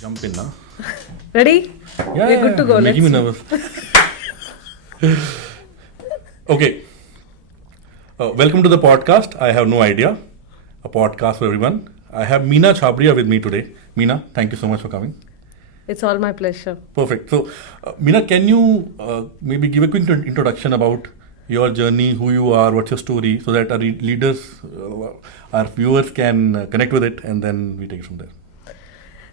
Jump in, now. Ready? Yeah, We're good to go. Making me Let's nervous. Okay. Welcome to the podcast. I have no idea. A podcast for everyone. I have Meena Chhabria with me today. Meena, thank you so much for coming. It's all my pleasure. Perfect. So, Meena, can you maybe give a quick introduction about your journey, who you are, what's your story, so that our leaders, our viewers can connect with it, and then we take it from there.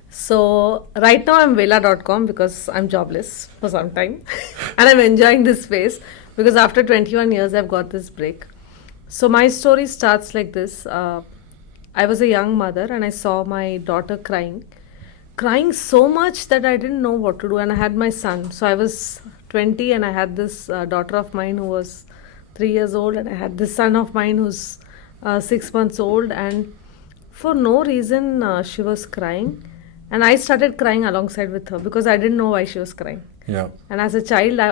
So, right now I'm Vela.com because I'm jobless for some time and I'm enjoying this phase because after 21 years I've got this break. So, my story starts like this. I was a young mother and I saw my daughter crying so much that I didn't know what to do, and I had my son. So, I was 20 and I had this daughter of mine who was 3 years old, and I had this son of mine who's 6 months old, and for no reason she was crying. And I started crying alongside with her because I didn't know why she was crying. Yeah. And as a child, I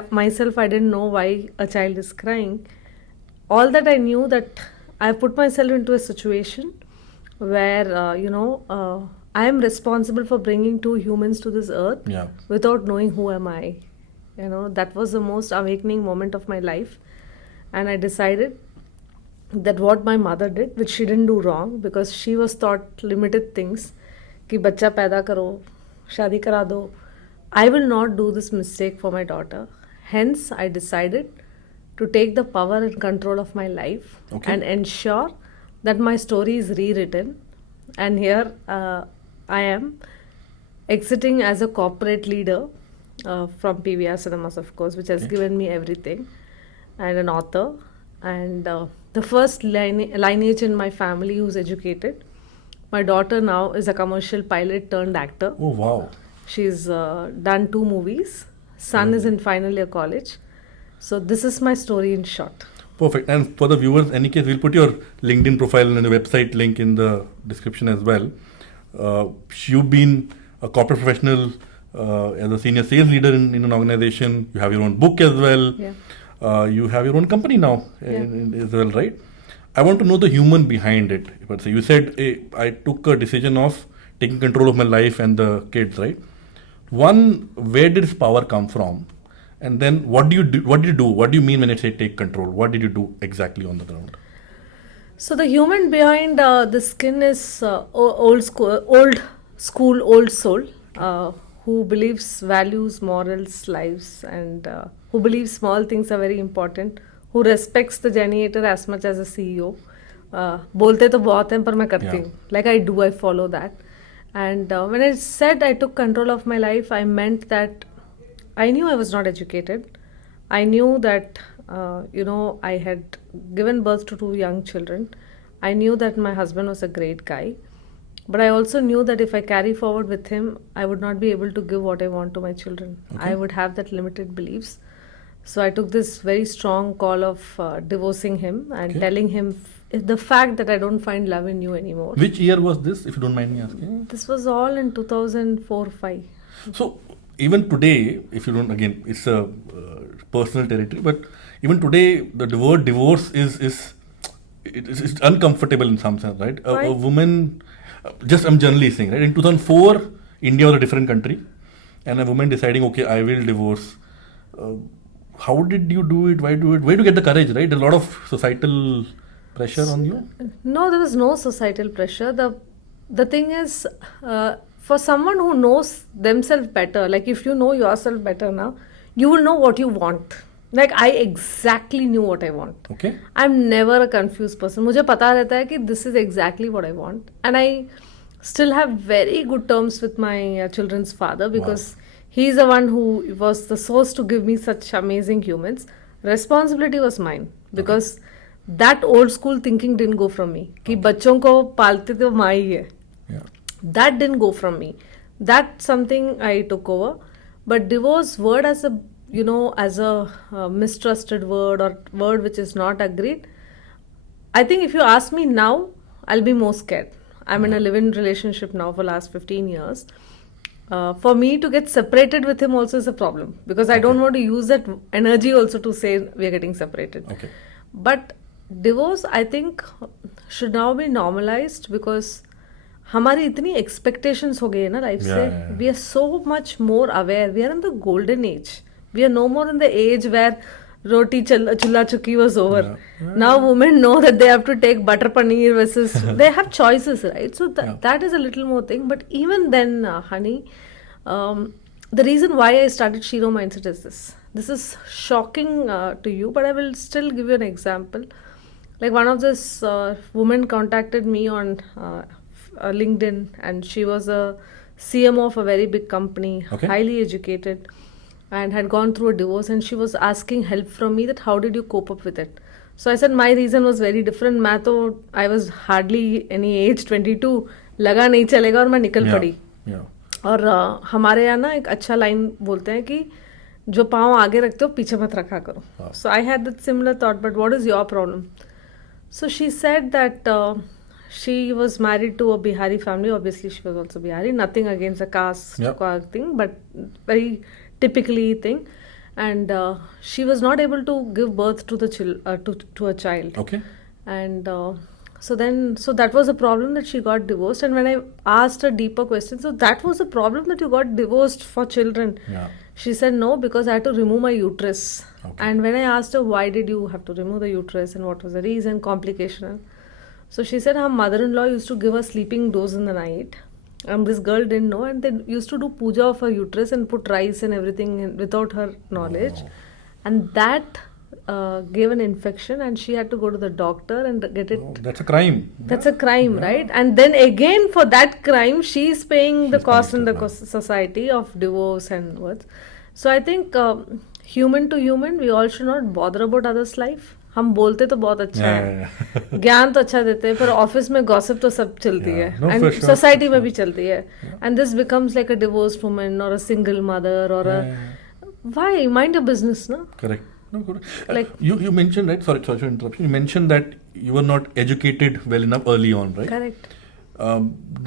didn't know why a child is crying. All that I knew that I put myself into a situation where, I am responsible for bringing two humans to this earth without knowing who am I. That was the most awakening moment of my life. And I decided that what my mother did, which she didn't do wrong because she was taught limited things, कि बच्चा पैदा करो, शादी करा दो. I will not do this mistake for my daughter. Hence, I decided to take the power and control of my life and ensure that my story is rewritten. And here I am exiting as a corporate leader from PVR Cinemas, of course, which has given me everything, and an author, and the first lineage in my family who's educated. My daughter now is a commercial pilot turned actor. Oh, wow. She's done 2 movies. Son is in final year college. So this is my story in short. Perfect. And for the viewers, in any case, we'll put your LinkedIn profile and the website link in the description as well. You've been a corporate professional as a senior sales leader in an organization. You have your own book as well. Yeah. You have your own company now as well, right? I want to know the human behind it. So you said, I took a decision of taking control of my life and the kids, right? One, where did this power come from? And then what do you do? What do you mean when I say take control? What did you do exactly on the ground? So the human behind the skin is old soul, who believes values, morals, lives, and who believes small things are very important, who respects the janitor as much as a CEO. बोलते तो बहुत हैं पर मैं करती हूँ. Like I follow that. And when I said I took control of my life, I meant that I knew I was not educated. I knew that, I had given birth to 2 young children. I knew that my husband was a great guy. But I also knew that if I carry forward with him, I would not be able to give what I want to my children. I would have that limited beliefs. So I took this very strong call of divorcing him and telling him the fact that I don't find love in you anymore. Which year was this, if you don't mind me asking? This was all in 2004-05. So even today, if you don't, again, it's a personal territory, but even today, the word divorce is uncomfortable in some sense, right? A woman, I'm generally saying, right? In 2004, India was a different country, and a woman deciding, okay, I will divorce. How did you do it? Why do it? Where do you get the courage, right? There's a lot of societal pressure on you? No, there was no societal pressure. The thing is, for someone who knows themselves better, like if you know yourself better now, you will know what you want. Like I exactly knew what I want. Okay. I'm never a confused person. मुझे पता रहता है कि this is exactly what I want. And I still have very good terms with my children's father because he's the one who was the source to give me such amazing humans. Responsibility was mine because that old school thinking didn't go from me. कि बच्चों को पालते तो माँ ही है. That didn't go from me. That's something I took over. But divorce word as a mistrusted word or word which is not agreed, I think if you ask me now, I'll be more scared. I'm in a live-in relationship now for last 15 years. For me to get separated with him also is a problem because I don't want to use that energy also to say we are getting separated. But divorce, I think, should now be normalized because हमारी इतनी expectations हो गई है ना life Yeah, say. yeah, yeah. We are so much more aware. We are in the golden age. We are no more in the age where roti chulha chukki was over. Yeah. Now women know that they have to take butter paneer versus they have choices, right? So Yeah. that is a little more thing. But even then, honey, the reason why I started Shiro Mindset is this. This is shocking to you, but I will still give you an example. Like one of this women contacted me on LinkedIn, and she was a CMO of a very big company, Okay. highly educated, and had gone through a divorce, and she was asking help from me that how did you cope up with it. So I said my reason was very different. मैं तो I was hardly any age 22, लगा नहीं चलेगा और मैं निकल पड़ी. Yeah. और हमारे यहाँ ना एक अच्छा लाइन बोलते हैं कि जो पाँव आगे रखते हो पीछे मत रखा करो. Wow. So I had that similar thought, but what is your problem? So she said that she was married to a Bihari family. Obviously she was also Bihari. Nothing against the caste Yep. thing, but very typically thing. And she was not able to give birth to the to a child. Okay. And so that was a problem that she got divorced. And when I asked her deeper questions, so that was a problem that you got divorced for children. Yeah. She said no, because I had to remove my uterus. Okay. And when I asked her why did you have to remove the uterus and what was the reason, complication, so she said her mother-in-law used to give her sleeping dose in the night. This girl didn't know, and they used to do puja of her uterus and put rice and everything in, without her knowledge. Oh. And that gave an infection, and she had to go to the doctor and get it. Oh, that's a crime. That's a crime, right? And then again, for that crime, she's paying the She's cost in paying the too, yeah. society of divorce and what. So I think human to human, we all should not bother about others' life. हम बोलते तो बहुत अच्छा Yeah, है, yeah. ज्ञान तो अच्छा देते हैं, पर ऑफिस में गॉसिप तो सब चलती Yeah. है, No, and for sure, society for में sure. भी चलती है. And this becomes like a divorced woman और अ सिंगल मदर और अ Yeah. Why mind your business. No, Correct. No, correct. Like- You mentioned, right? Sorry for interruption. You mentioned that you were not educated well enough early on, right? correct.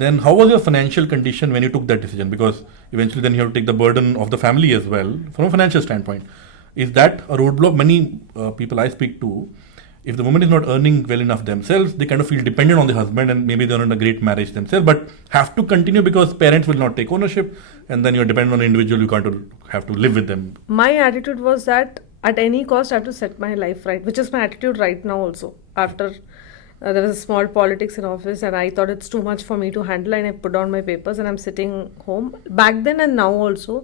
Then how was your financial condition when you took that decision? Because eventually then you have to take the burden of the family as well from a financial standpoint. Is that a roadblock? Many people I speak to, if the woman is not earning well enough themselves, they kind of feel dependent on the husband, and maybe they're not in a great marriage themselves, but have to continue because parents will not take ownership, and then you're dependent on the individual. You can't have to live with them. My attitude was that at any cost I have to set my life right, which is my attitude right now also. After there was a small politics in office, and I thought it's too much for me to handle, and I put down my papers and I'm sitting home. Back then and now also,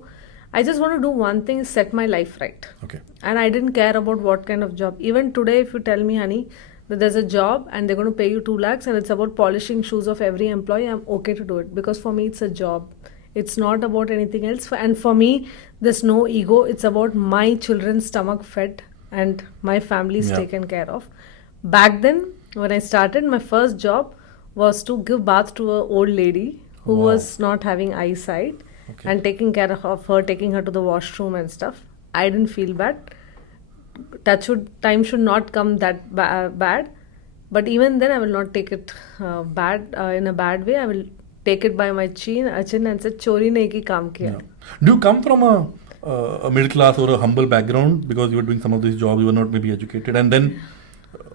I just want to do one thing, is set my life right. Okay. And I didn't care about what kind of job. Even today, if you tell me, honey, that there's a job and they're going to pay you 2 lakhs and it's about polishing shoes of every employee, I'm okay to do it, because for me it's a job. It's not about anything else. And for me, there's no ego. It's about my children's stomach fed and my family's Yeah. taken care of. Back then, when I started, my first job was to give bath to an old lady who Wow. was not having eyesight. Okay. And taking care of her, taking her to the washroom and stuff. I didn't feel bad. Time should not come that bad. But even then, I will not take it in a bad way. I will take it by my chin and say, "Chori nahi ki kaam kiya." Yeah. Do you come from a middle class or a humble background, because you were doing some of these jobs, you were not maybe educated, and then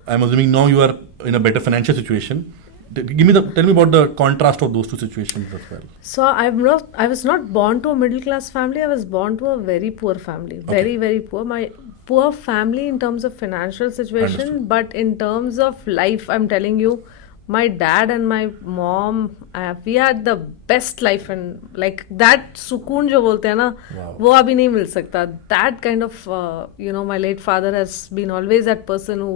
I'm assuming now you are in a better financial situation. Tell me about the contrast of those two situations as well. So I was not born to a middle class family. I was born to a very poor family. Okay. Very, very poor. My poor family in terms of financial situation, Understood. but in terms of life, I'm telling you, my dad and my mom, we had the best life, and like that sukoon jo bolte hai na, Wow. wo abhi nahi mil sakta. That kind of, my late father has been always that person who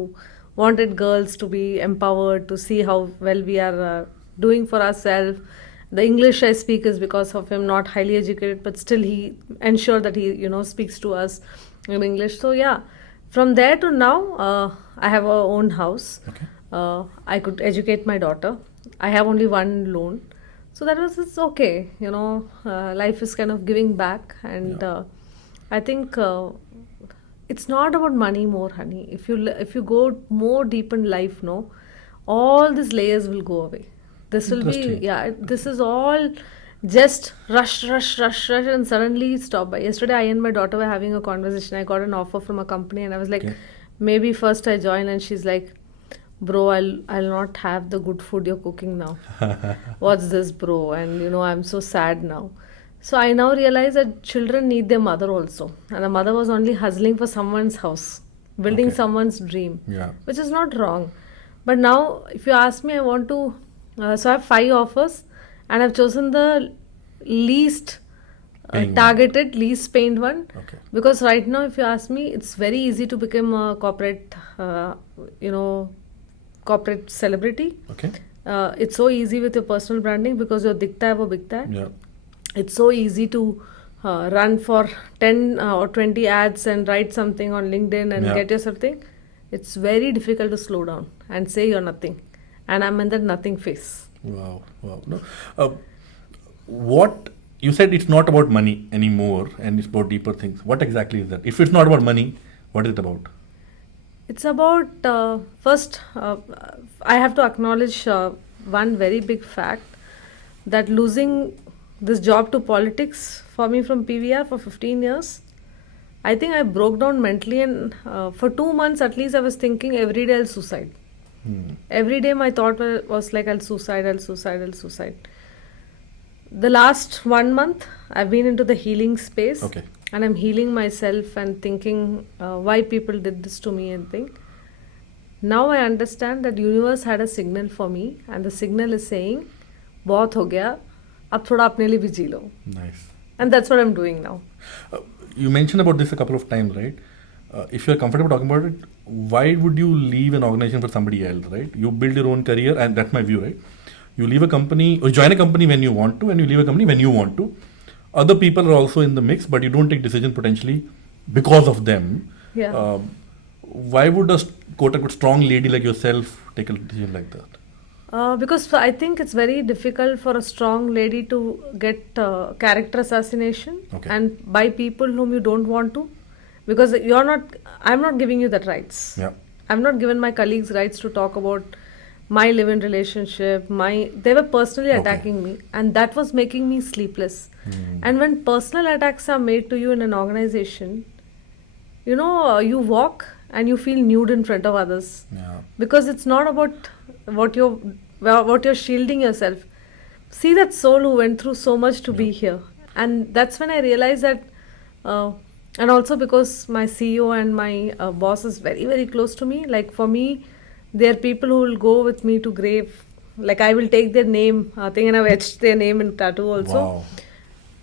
wanted girls to be empowered, to see how well we are doing for ourselves. The English I speak is because of him, not highly educated, but still he ensured that he, speaks to us in English. So yeah, from there to now, I have our own house. Okay. I could educate my daughter. I have only one loan. So it's okay. Life is kind of giving back, and I think it's not about money more, honey. If you go more deep in life, no, all these layers will go away. This will be, Interesting. this is all just rush, and suddenly stop by. Yesterday, I and my daughter were having a conversation. I got an offer from a company, and I was like, Okay. maybe first I join, and she's like, bro, I'll not have the good food you're cooking now. What's this, bro? And I'm so sad now. So I now realize that children need their mother also, and the mother was only hustling for someone's house, building Okay. someone's dream, Yeah. which is not wrong. But now, if you ask me, I want to. So I have 5 offers, and I've chosen the least Paying one. targeted, least paid one. Okay. Because right now, if you ask me, it's very easy to become a corporate, corporate celebrity. Okay. It's so easy with your personal branding because your dikhta hai wo bikta hai. Yeah. It's so easy to run for 10 or 20 ads and write something on LinkedIn and Yeah. get yourself thing. It's very difficult to slow down and say you're nothing. And I'm in that nothing phase. Wow. Wow. No. What you said, it's not about money anymore, and it's about deeper things. What exactly is that? If it's not about money, what is it about? It's about, first, I have to acknowledge one very big fact that losing this job to politics for me from PVR for 15 years, I think I broke down mentally, and for 2 months at least, I was thinking every day I'll suicide. Every day my thought was like, I'll suicide, I'll suicide, I'll suicide. The last 1 month, I've been into the healing space. Okay. And I'm healing myself and thinking why people did this to me and think. Now I understand that universe had a signal for me, and the signal is saying, बहुत हो गया, अब थोड़ा अपने लिए भी जी लो. Nice. And that's what I'm doing now. You mentioned about this a couple of times, right? If you're comfortable talking about it, why would you leave an organization for somebody else, right? You build your own career, and that's my view, right? You leave a company, or join a company when you want to, and you leave a company when you want to. Other people are also in the mix, but you don't take decisions potentially because of them. Yeah. Why would a quote-unquote strong lady like yourself take a decision like that? Because I think it's very difficult for a strong lady to get character assassination, Okay. and by people whom you don't want to, because I'm not giving you that rights. Yeah. I've not given my colleagues rights to talk about my live-in relationship. They were personally Okay. attacking me, and that was making me sleepless. And when personal attacks are made to you in an organization, you walk and you feel nude in front of others, Yeah. because it's not about what you're shielding yourself. See that soul who went through so much to be here, and that's when I realized that. And also because my CEO and my boss is very, very close to me. Like for me, there are people who will go with me to grave. Like I will take their name thing, and I've etched their name in tattoo also. Wow.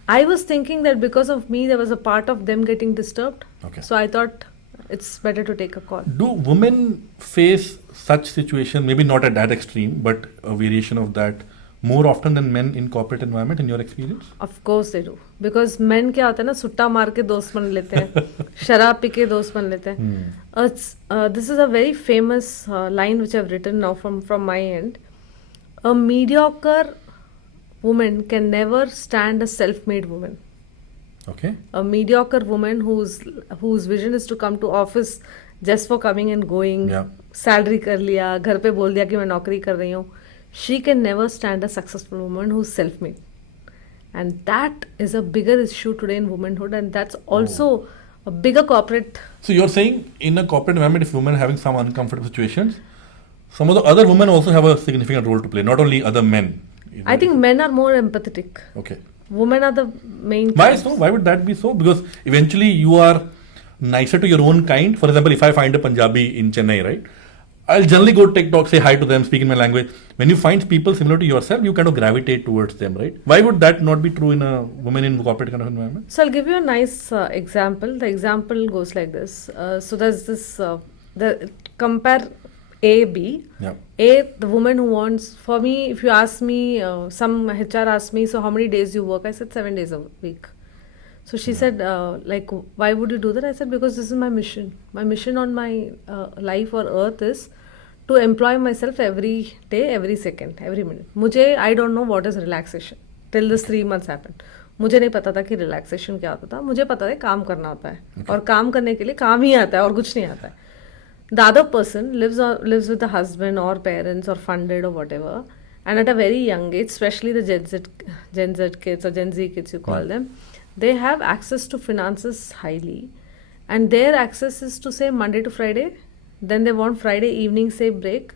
I was thinking that because of me, there was a part of them getting disturbed. Okay. So I thought it's better to take a call. Do women face such situation, maybe not at that extreme, but a variation of that, more often than men in corporate environment, in your experience? Of course they do. Because men क्या होता है ना, सुट्टा मार के दोस्त बन लेते हैं, शराब पी के दोस्त बन लेते हैं. This is a very famous line which I've written now from my end. A mediocre woman can never stand a self-made woman. Okay. A mediocre woman whose vision is to come to office just for coming and going, Yeah. salary कर लिया, घर पे बोल दिया कि मैं नौकरी कर रही हूँ. She can never stand a successful woman who's self-made. And that is a bigger issue today in womanhood, and that's also a bigger corporate. So you're saying in a corporate environment, if women are having some uncomfortable situations, some of the other women also have a significant role to play, not only other men. I think men are more empathetic. Okay. Women are the main. Why so? Why would that be so? Because eventually you are nicer to your own kind. For example, if I find a Punjabi in Chennai, right, I'll generally go TikTok, say hi to them, speak in my language. When you find people similar to yourself, you kind of gravitate towards them, right? Why would that not be true in a woman in corporate kind of environment? So I'll give you a nice example. The example goes like this. So there's this. Compare A, B. Yeah. A, the woman who wants, for me, if you ask me, some HR asked me, so how many days you work? I said 7 days a week. So she said, why would you do that? I said, because this is my mission. My mission on my life or earth is to employ myself every day, every second, every minute. I don't know what is relaxation. Till this 3 months happened. मुझे नहीं पता था कि relaxation क्या होता था. मुझे पता है काम करना होता है. और काम करने के लिए काम ही आता है और कुछ नहीं आता है. The other person lives with a husband or parents or funded or whatever, and at a very young age, especially the Gen Z kids or Gen Z kids you call them, they have access to finances highly, and their access is to say Monday to Friday, then they want Friday evening say break,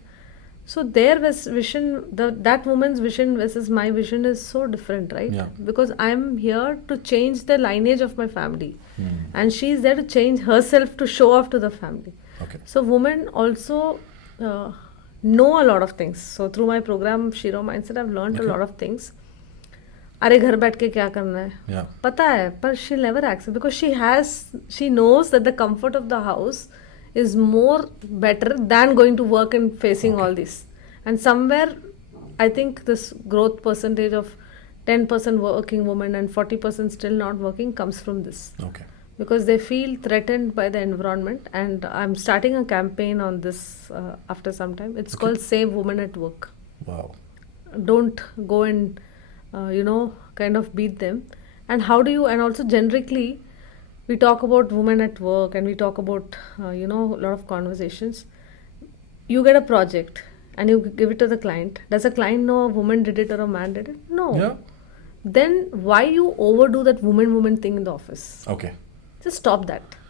So their vision, that woman's vision versus my vision is so different, right? Yeah. Because I'm here to change the lineage of my family, Hmm. and she's there to change herself to show off to the family. Okay. So women also know a lot of things. So through my program Shiro Mindset, I've learned a Okay. lot of things. अरे घर बैठ के क्या करना है Yeah. पता है पर she'll never accept because she knows that the comfort of the house is more better than going to work and facing Okay. all this. And somewhere I think this growth percentage of 10% working women and 40% still not working comes from this, Okay. because they feel threatened by the environment. And I'm starting a campaign on this after some time. It's Okay. called Save Women at Work. Wow. Don't go and kind of beat them. And how do you, and also generically we talk about women at work, and we talk about a lot of conversations. You get a project and you give it to the client. Does the client know a woman did it or a man did it? No. Yeah. Then why you overdo that woman thing in the office? Okay. Just stop that.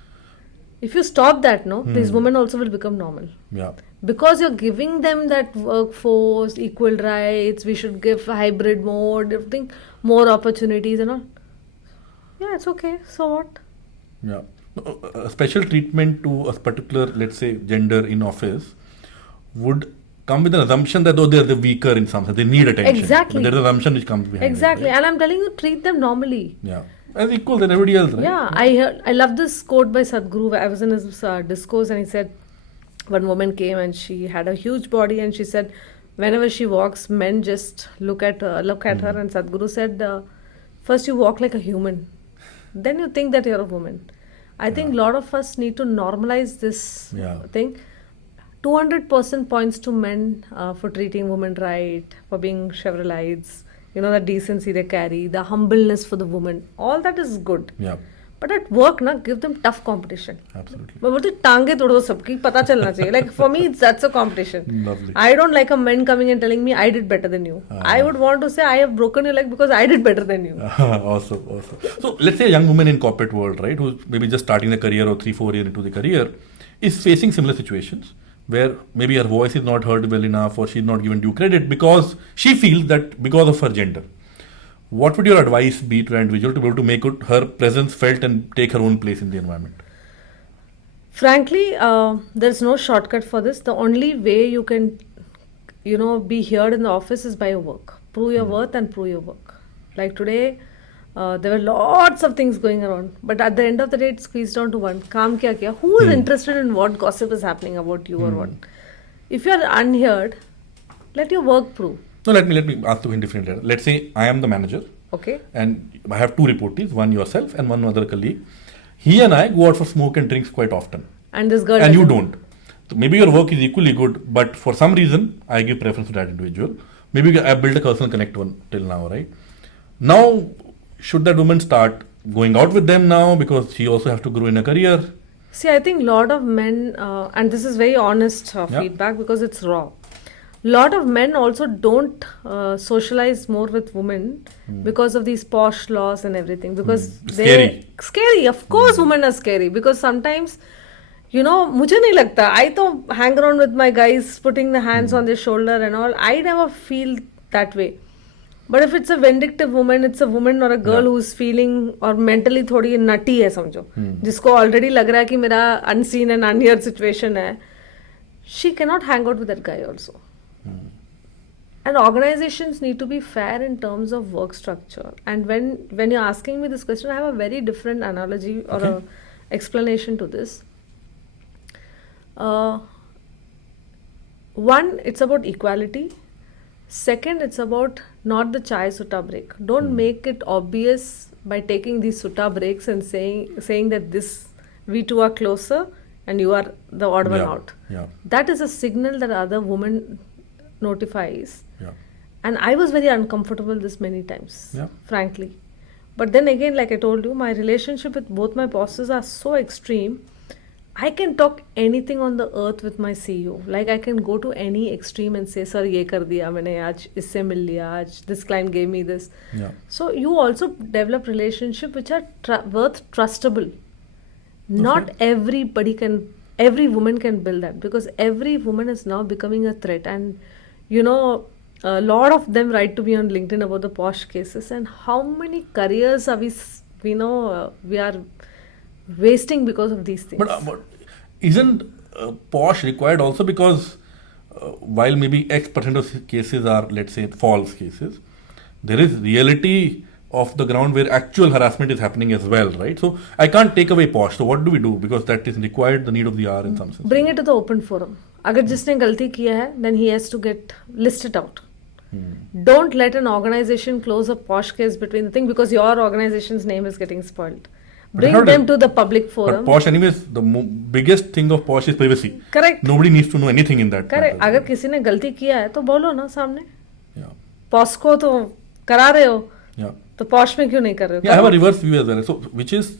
If you stop that, these women also will become normal. Yeah. Because you're giving them that workforce, equal rights, we should give hybrid mode, everything, more opportunities and all. Yeah, it's okay. So what? Yeah. A special treatment to a particular, let's say, gender in office would come with an assumption that they're the weaker in some sense. They need attention. Exactly. There's an assumption which comes behind Exactly. it. Right? And I'm telling you, treat them normally. Yeah. As equal than everybody else, right? Yeah, I love this quote by Sadhguru. I was in his discourse, and he said, one woman came and she had a huge body, and she said, whenever she walks, men just look at her. And Sadhguru said, first you walk like a human, then you think that you're a woman. I think a lot of us need to normalize this thing. 200% points to men for treating women right, for being Chevrolites, the decency they carry, the humbleness for the woman. All that is good. Yeah. But at work, give them tough competition. Absolutely. But बोलते टांगे तोड़ो सबकी पता चलना चाहिए. Like for me, that's a competition. Lovely. I don't like a man coming and telling me I did better than you. I would want to say I have broken your leg because I did better than you. Awesome. So let's say a young woman in corporate world, right, who's maybe just starting the career or 3-4 years into the career, is facing similar situations where maybe her voice is not heard well enough, or she's not given due credit because she feels that because of her gender. What would your advice be to an individual to be able to make her presence felt and take her own place in the environment? Frankly, there's no shortcut for this. The only way you can, be heard in the office is by your work. Prove your worth and prove your work. Like today, there were lots of things going around, but at the end of the day, it squeezed down to one. Kaam kya kiya? Who is interested in what gossip is happening about you or what? If you are unheard, let your work prove. No, let me ask you in different level. Let's say I am the manager. Okay. And I have 2 reportees, one yourself and one other colleague. He and I go out for smoke and drinks quite often. And this girl and you doesn't. don't. So maybe your work is equally good, but for some reason I give preference to that individual. Maybe I built a personal connect one till now, right? Now, should that woman start going out with them now because she also has to grow in a career? See, I think a lot of men, and this is very honest feedback because it's raw. Lot of men also don't socialize more with women because of these posh laws and everything, because scary. Of course women are scary, because sometimes मुझे नहीं लगता, I तो hang around with my guys putting the hands on their shoulder and all. I never feel that way. But if it's a vindictive woman, it's a woman or a girl who's feeling or mentally थोड़ी nutty है समझो, जिसको already लग रहा है कि मेरा unseen and unheard situation है, she cannot hang out with that guy also. And organizations need to be fair in terms of work structure. And when you're asking me this question, I have a very different analogy or a explanation to this. One, it's about equality. Second, it's about not the chai sutta break. Don't make it obvious by taking these sutta breaks and saying that we two are closer and you are the odd one out. Yeah. That is a signal that other woman notifies. And I was very uncomfortable this many times, frankly. But then again, like I told you, my relationship with both my bosses are so extreme. I can talk anything on the earth with my CEO. Like I can go to any extreme and say, sir, ye kar diya, maine aaj isse mil liya, aaj this client gave me this. So you also develop relationship which are worth trustable. Not everybody can every woman can build that, because every woman is now becoming a threat. And you know, a lot of them write to me on LinkedIn about the posh cases, and how many careers are we are wasting because of these things. But isn't posh required also, because while maybe X% of cases are, let's say, false cases, there is reality of the ground where actual harassment is happening as well, right? So I can't take away posh. So what do we do? Because that is required, the need of the hour in some sense. Bring it to the open forum. अगर जिसने गलती किया है, then he has to get listed out. Don't let an organization close a posh case between the thing because your organization's name is getting spoiled. Bring them to the public forum. But posh, anyways, the biggest thing of posh is privacy. Correct. Nobody needs to know anything in that. Correct. अगर किसी ने गलती किया है तो बोलो ना सामने. Yeah. Posh को तो करा रहे हो. Yeah. तो posh में क्यों नहीं कर रहे हो? Yeah, I have a reverse view as well. So, which is,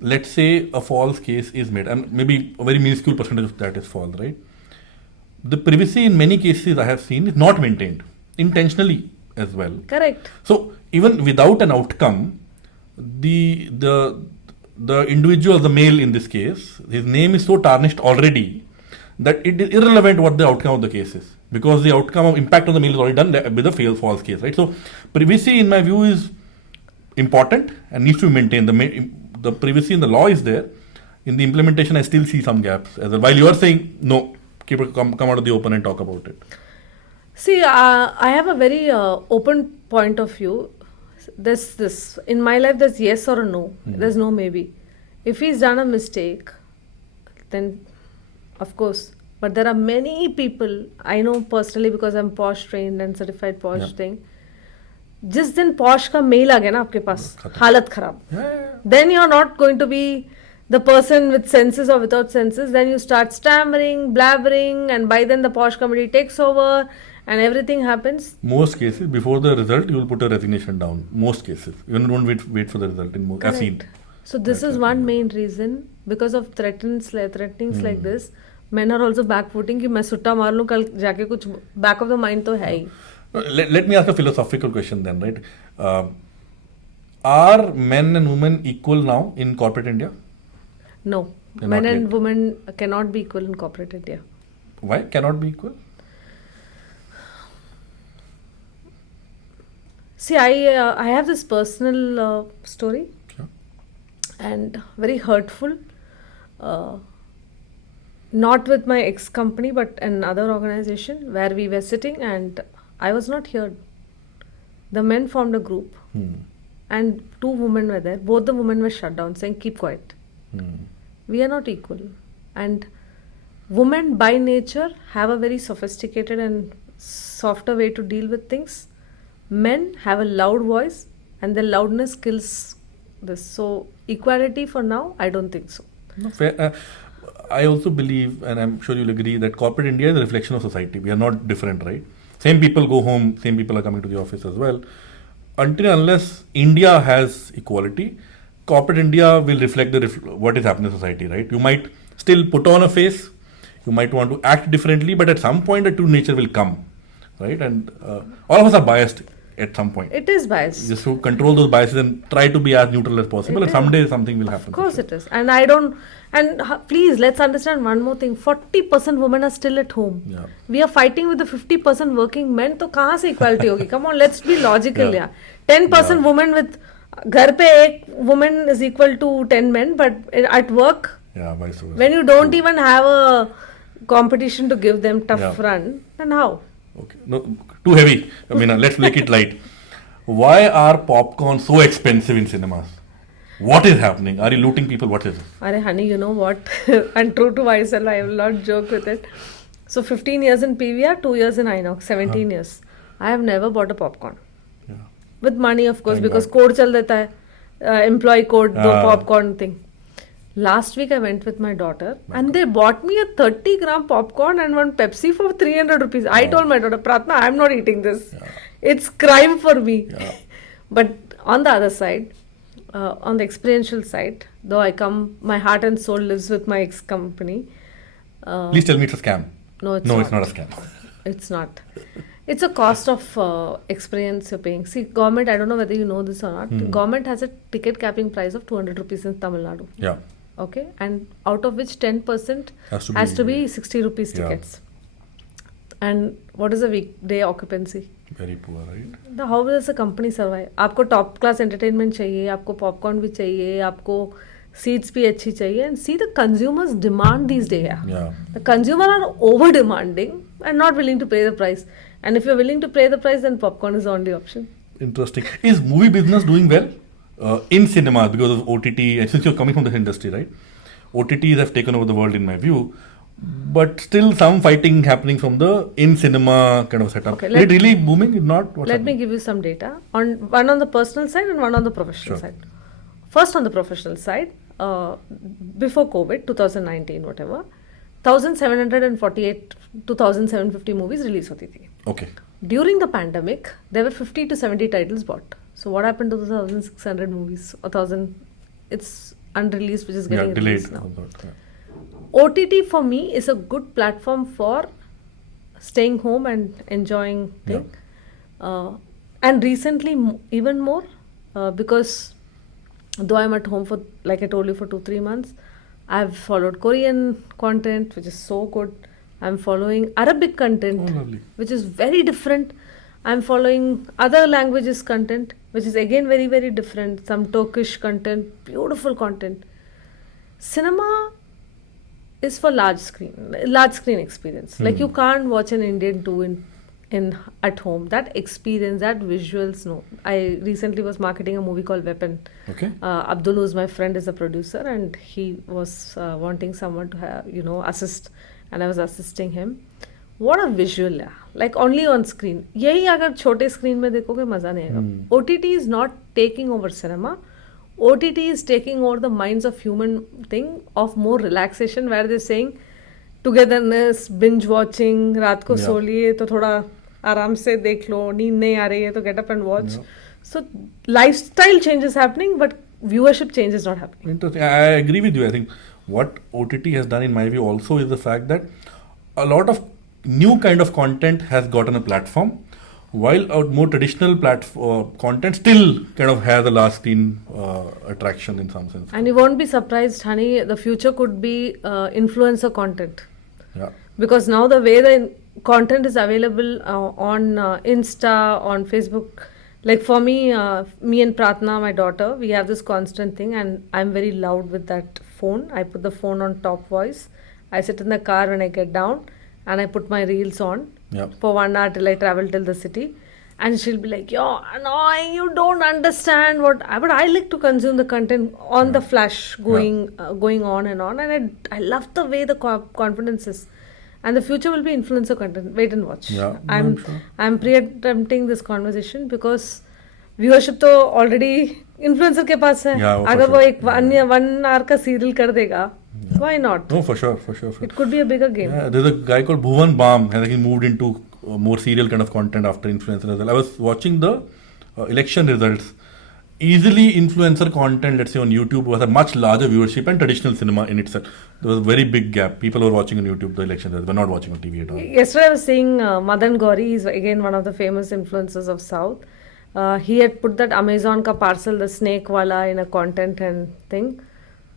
let's say a false case is made, and maybe a very minuscule percentage of that is false, right? The privacy in many cases I have seen is not maintained intentionally as well. Correct. So even without an outcome, the individual, the male in this case, his name is so tarnished already that it is irrelevant what the outcome of the case is, because the outcome of impact on the male is already done with a false case, right? So privacy, in my view, is important and needs to be maintained. The privacy in the law is there. In the implementation, I still see some gaps as well. While you are saying no, come out of the open and talk about it. See, I have a very open point of view. There's this in my life. There's yes or a no. There's no maybe. If he's done a mistake, then of course. But there are many people I know personally, because I'm posh trained and certified posh thing. जिस दिन posh का mail आ गया ना आपके पास, हालत खराब. Then you're not going to be the person with senses or without senses. Then you start stammering, blabbering, and by then the posh committee takes over and everything happens. Most cases, before the result, you will put a resignation down. Most cases. You don't wait for the result. I've seen. So this is one main reason, because of threatenings like this. Men are also backfooting कि मैं सुट्टा मार लूँ कल जाके कुछ back of the mind तो है ही. Let me ask a philosophical question then, right? Are men and women equal now in corporate India? No. Men and women cannot be equal in corporate India. Why cannot be equal? See, I have this personal story, and very hurtful. Not with my ex-company, but another organization where we were sitting and I was not heard. The men formed a group and 2 women were there. Both the women were shut down, saying, keep quiet. We are not equal. And women by nature have a very sophisticated and softer way to deal with things. Men have a loud voice and the loudness kills this. So equality for now, I don't think so. No, fair. I also believe, and I'm sure you'll agree, that corporate India is a reflection of society. We are not different, right? Same people go home, same people are coming to the office as well. Until unless India has equality, corporate India will reflect what is happening in society, right? You might still put on a face, you might want to act differently, but at some point a true nature will come, right? And all of us are biased at some point. It is biased. Just to control those biases and try to be as neutral as possible, and someday something will happen. Of course it is. And please, let's understand one more thing. 40% women are still at home. Yeah. We are fighting with the 50% working men. तो कहाँ से equality होगी? Come on, let's be logical. 10% women with घर पे एक woman is equal to 10 men, but at work, vice versa. when you don't even have a competition to give them tough run, then how? Okay, no, too heavy. I mean, let's make it light. Why are popcorn so expensive in cinemas? What is happening? Are you looting people? What is it? Arey honey, you know what? And true to myself, I will not joke with it. So 15 years in PVR, 2 years in Inox, 17 years. I have never bought a popcorn. Yeah. With money, of course, because code chal deta hai. Employee code, the popcorn thing. Last week I went with my daughter and they bought me a 30-gram popcorn and one Pepsi for 300 rupees. I told my daughter, Pratna, I'm not eating this. It's crime for me. But on the other side, on the experiential side, though my heart and soul lives with my ex-company. Please tell me it's a scam. No, it's not. It's not a scam. It's not. It's a cost of experience you're paying. See, government, I don't know whether you know this or not. Government has a ticket capping price of 200 rupees in Tamil Nadu. Yeah. okay, and out of which 10% Has to has be- to be 60 rupees Yeah. tickets. And what is the weekday occupancy? Very poor, right? The how does a company survive? आपको top class entertainment चाहिए, आपको popcorn भी चाहिए, आपको seats भी अच्छी चाहिए, and see the consumers demand these days. Yeah. The consumer are over demanding and not willing to pay the price. And if you're willing to pay the price, then popcorn is the only option. Interesting. Is movie business doing well in cinemas because of OTT? And since you're coming from this industry, right? OTTs have taken over the world, in my view. But still, some fighting happening from the in cinema kind of setup. Okay, is it really booming? If not, what's Let me happening? give you some data on one on the personal side and one on the professional Sure. side. First, on the professional side, before COVID, 2019, whatever, 1,748 to 1,750 movies released hoti thi. Okay. During the pandemic, there were 50 to 70 titles bought. So what happened to the 1,600 movies? 1,000, it's unreleased, which is Yeah, getting delayed. released now. Yeah. OTT for me is a good platform for staying home and enjoying thing. And recently even more because though I'm at home for, like I told you, for 2-3 months, I've followed Korean content, which is so good. I'm following Arabic content, Oh, lovely. which is very different. I'm following other languages content, which is again very, very different. Some Turkish content, beautiful content. Cinema is for large screen experience. Like you can't watch an Indian 2 in at home. That experience, that visuals, no. I recently was marketing a movie called Weapon. Okay. Abdul, who's my friend, is a producer, and he was wanting someone to have, assist, and I was assisting him. What a visual, yeah. Like only on screen. यही अगर छोटे screen में देखोगे मजा नहीं आएगा. OTT is not taking over cinema. OTT is taking over the minds of human thing of more relaxation, where they're saying togetherness, binge watching, रात को Yeah. सो लिए तो थोड़ा आराम से देख लो, नींद नहीं आ रही है तो get up and watch. Yeah. So lifestyle change is happening, but viewership change is not happening. Interesting. I agree with you. I think what OTT has done, in my view, also is the fact that a lot of new kind of content has gotten a platform, while a more traditional content still kind of has a last screen attraction in some sense. And you won't be surprised, honey, the future could be influencer content. Yeah. Because now the way the content is available on Insta, on Facebook, like for me, me and Pratna, my daughter, we have this constant thing, and I'm very loud with that phone. I put the phone on top voice. I sit in the car when I get down, and I put my reels on Yeah. for 1 hour till I travel till the city. And she'll be like, "You're annoying, you don't understand what." But I like to consume the content on the flash, going on, and I love the way the confidence is. And the future will be influencer content. Wait and watch. Yeah, I'm sure. I'm pre-attempting this conversation because viewership तो already influencer के पास है. Yeah, for अगर वो sure. एक 1 hour का serial कर देगा, why not? No, for sure, for sure. It could be a bigger game. Yeah, there's a guy called Bhuvan Bam. I think he moved into more serial kind of content after influencer as well. I was watching the election results. Easily influencer content, let's say on YouTube, was a much larger viewership and traditional cinema in itself. There was a very big gap. People were watching on YouTube the election results, but not watching on TV at all. Yesterday I was seeing Madan Gauri. He's again one of the famous influencers of South. He had put that Amazon ka parcel, the snake wala, in a content and thing.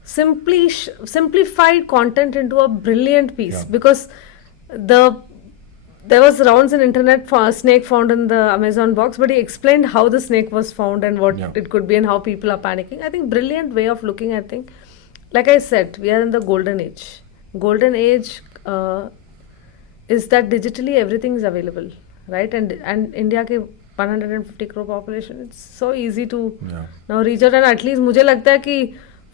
Simplified content into a brilliant piece. Yeah. Because there was rounds in internet for a snake found in the Amazon box, but he explained how the snake was found and what Yeah. it could be and how people are panicking. I think brilliant way of looking at things. Like I said, we are in the golden age. Golden age is that digitally everything is available, right? And India के 150 crore population, it's so easy to Yeah. now reach out, and at least मुझे लगता है कि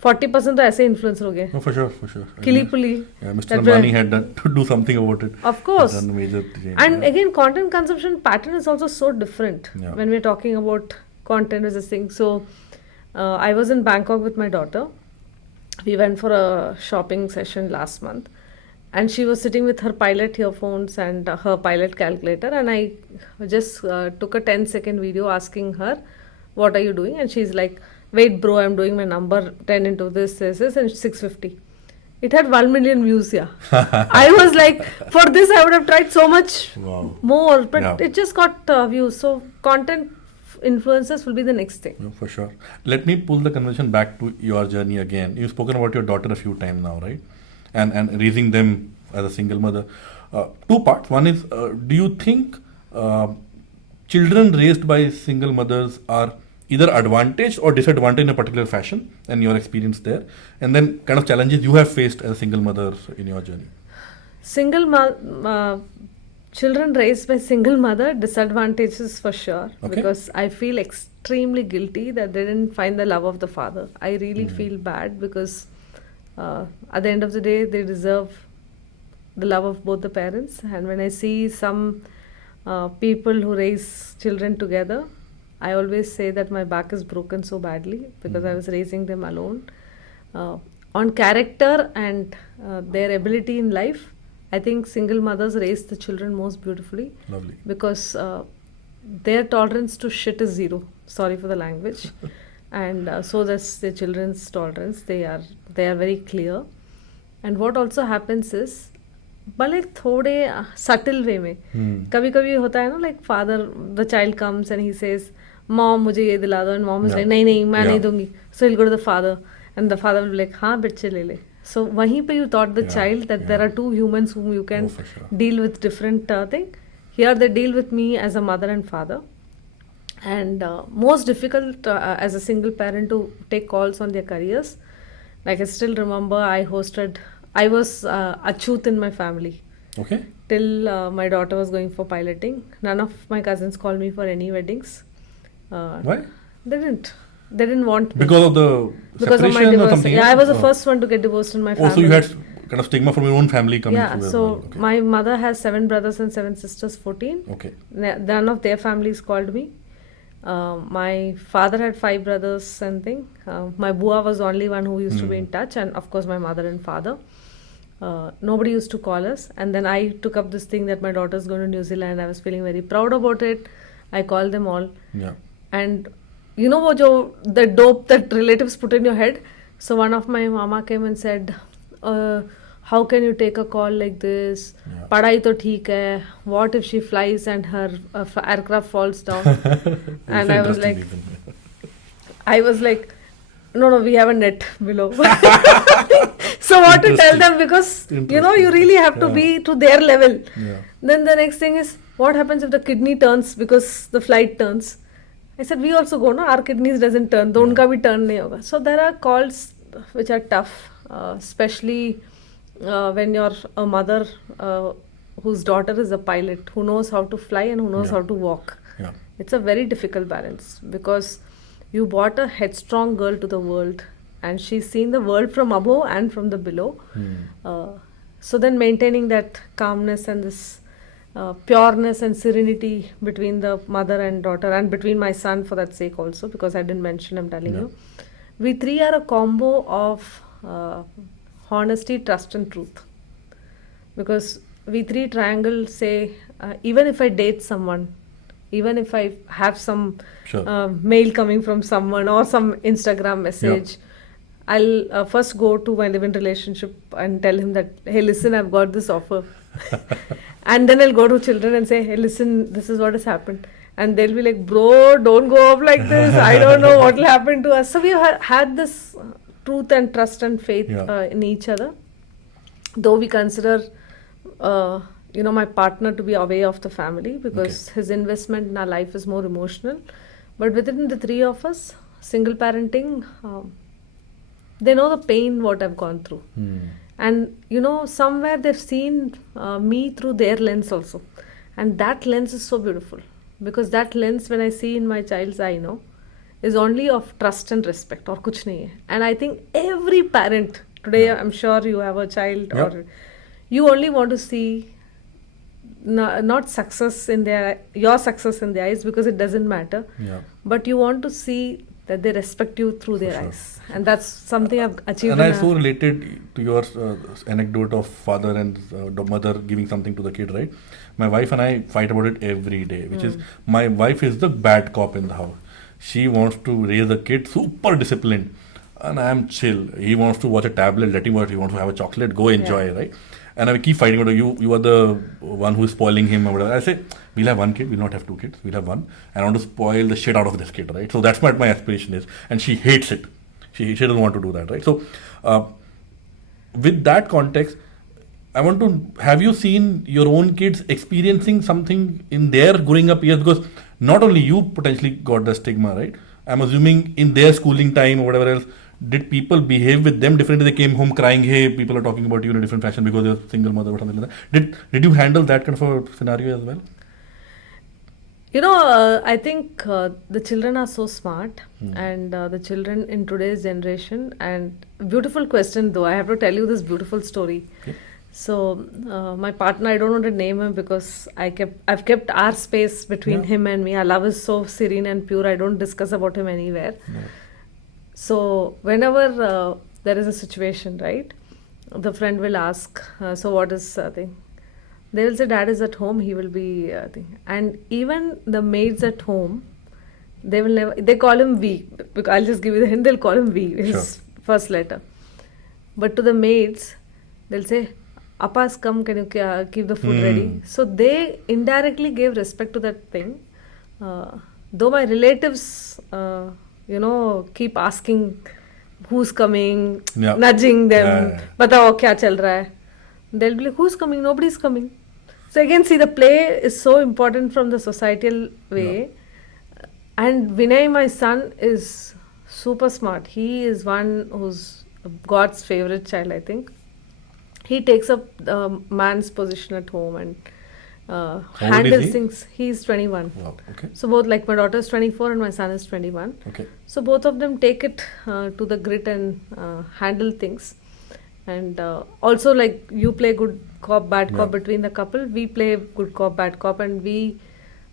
40% तो ऐसे influencer हो गए. No, for sure, for sure. Kili puli. Yeah, Mr. That Ambani way- had done, to do something about it. Of course. Done a major change. And again, content consumption pattern is also so different Yeah. when we're talking about content as a thing. So, I was in Bangkok with my daughter. We went for a shopping session last month, and she was sitting with her pilot earphones and her pilot calculator, and I just took a 10-second video asking her, "What are you doing?" And she's like, "Wait, bro, I'm doing my number 10 into this, and 650." It had 1 million views, yeah. I was like, for this, I would have tried so much Wow. more, but Yeah. it just got views. So content influences will be the next thing. Yeah, for sure. Let me pull the conversation back to your journey again. You've spoken about your daughter a few times now, right? And raising them as a single mother. Two parts. One is, do you think children raised by single mothers are either advantaged or disadvantaged in a particular fashion, and your experience there? And then kind of challenges you have faced as a single mother in your journey. Children raised by single mother, disadvantages for sure. Okay. Because I feel extremely guilty that they didn't find the love of the father. I really feel bad because at the end of the day, they deserve the love of both the parents. And when I see some people who raise children together, I always say that my back is broken so badly because I was raising them alone. On character and their ability in life, I think single mothers raise the children most beautifully. Lovely. Because their tolerance to shit is zero. Sorry for the language. And so does their children's tolerance. They are very clear. And what also happens is, भले थोड़े subtle way में कभी कभी होता है ना, like father, the child comes and he says, mom मुझे ये दिला दो, and mom is like नहीं नहीं मैं नहीं दूंगी, so he'll go to the father and the father will be like हाँ बच्चे ले ले. So वहीं पे you taught the child that there are two humans whom you can deal with different thing. Here they deal with me as a mother and father. And most difficult as a single parent to take calls on their careers. Like I still remember I was Achut in my family. Okay. Till my daughter was going for piloting. None of my cousins called me for any weddings. Why? They didn't want me. Because of the separation of my divorce. or something? Yeah, I was the first one to get divorced in my family. Oh, so you had kind of stigma from your own family coming Yeah, through as so well. Okay. my mother has 7 brothers and 7 sisters, 14. Okay. None of their families called me. My father had 5 brothers and thing. My bua was the only one who used to be in touch, and of course my mother and father. Nobody used to call us, and then I took up this thing that my daughter's going to New Zealand. I was feeling very proud about it. I called them all. Yeah. And you know the dope that relatives put in your head? So one of my mama came and said, how can you take a call like this? Yeah. Padai to theek hai. What if she flies and her aircraft falls down? And I was like, no, we have a net below. So what to tell them, because you really have to be to their level. Yeah. Then the next thing is, what happens if the kidney turns because the flight turns? I said, we also go, no, our kidneys doesn't turn, तो उनका भी turn नहीं होगा. So there are calls which are tough, especially when you're a mother whose daughter is a pilot, who knows how to fly and who knows how to walk. Yeah. It's a very difficult balance, because you brought a headstrong girl to the world and she's seen the world from above and from the below. So then maintaining that calmness and this pureness and serenity between the mother and daughter, and between my son for that sake also, because I didn't mention, I'm telling you. We 3 are a combo of honesty, trust and truth. Because we 3 triangle say, even if I date someone, even if I have some mail coming from someone or some Instagram message, I'll first go to my live-in relationship and tell him that, hey, listen, I've got this offer. And then I'll go to children and say, hey, listen, this is what has happened. And they'll be like, bro, don't go off like this. I don't know what will happen to us. So we had this truth and trust and faith in each other. Though we consider, my partner to be away of the family, because his investment in our life is more emotional. But within the 3 of us, single parenting, they know the pain what I've gone through. And somewhere they've seen me through their lens also. And that lens is so beautiful. Because that lens, when I see in my child's eye, is only of trust and respect, or kuch nahi hai. And I think every parent, today I'm sure you have a child, or you only want to see not success in your success in their eyes, because it doesn't matter. But you want to see that they respect you through their eyes. And that's something I've achieved. And I so related to your anecdote of father and mother giving something to the kid, right? My wife and I fight about it every day, which is, my wife is the bad cop in the house. She wants to raise a kid super disciplined, and I am chill. He wants to watch a tablet, let him watch. He wants to have a chocolate, go enjoy, right? and I keep fighting. You are the one who is spoiling him or whatever. I say we'll have one kid. We'll not have two kids. We'll have one. And I want to spoil the shit out of this kid, right? So that's what my aspiration is. And she hates it. She doesn't want to do that, right? So with that context, I want to have you seen your own kids experiencing something in their growing up years, because not only you potentially got the stigma, right? I'm assuming in their schooling time or whatever else, did people behave with them differently? They came home crying, hey, people are talking about you in a different fashion because you're a single mother or something like that. Did you handle that kind of a scenario as well? I think the children are so smart, and the children in today's generation. And beautiful question, though. I have to tell you this beautiful story. Okay. So my partner, I don't want to name him because I've kept our space between him and me. Our love is so serene and pure. I don't discuss about him anywhere. No. So whenever there is a situation, right, the friend will ask, so what is thing? They will say, dad is at home, he will be thing. And even the maids at home, they will never, they call him V. Because I'll just give you the hint, they'll call him V, his first letter. But to the maids, they'll say, Appa's come, can you keep the food ready? So they indirectly gave respect to that thing. Though my relatives, keep asking who's coming, nudging them, batao kya chal raha hai? They'll be like, who's coming? Nobody's coming. So again, see, the play is so important from the societal way. And Vinay, my son, is super smart. He is one who's God's favorite child, I think. He takes up the man's position at home and handles things. He's 21. Wow. Okay. So both, like my daughter is 24 and my son is 21. Okay. So both of them take it to the grit and handle things. And also, like, you play good cop, bad cop between the couple. We play good cop, bad cop, and we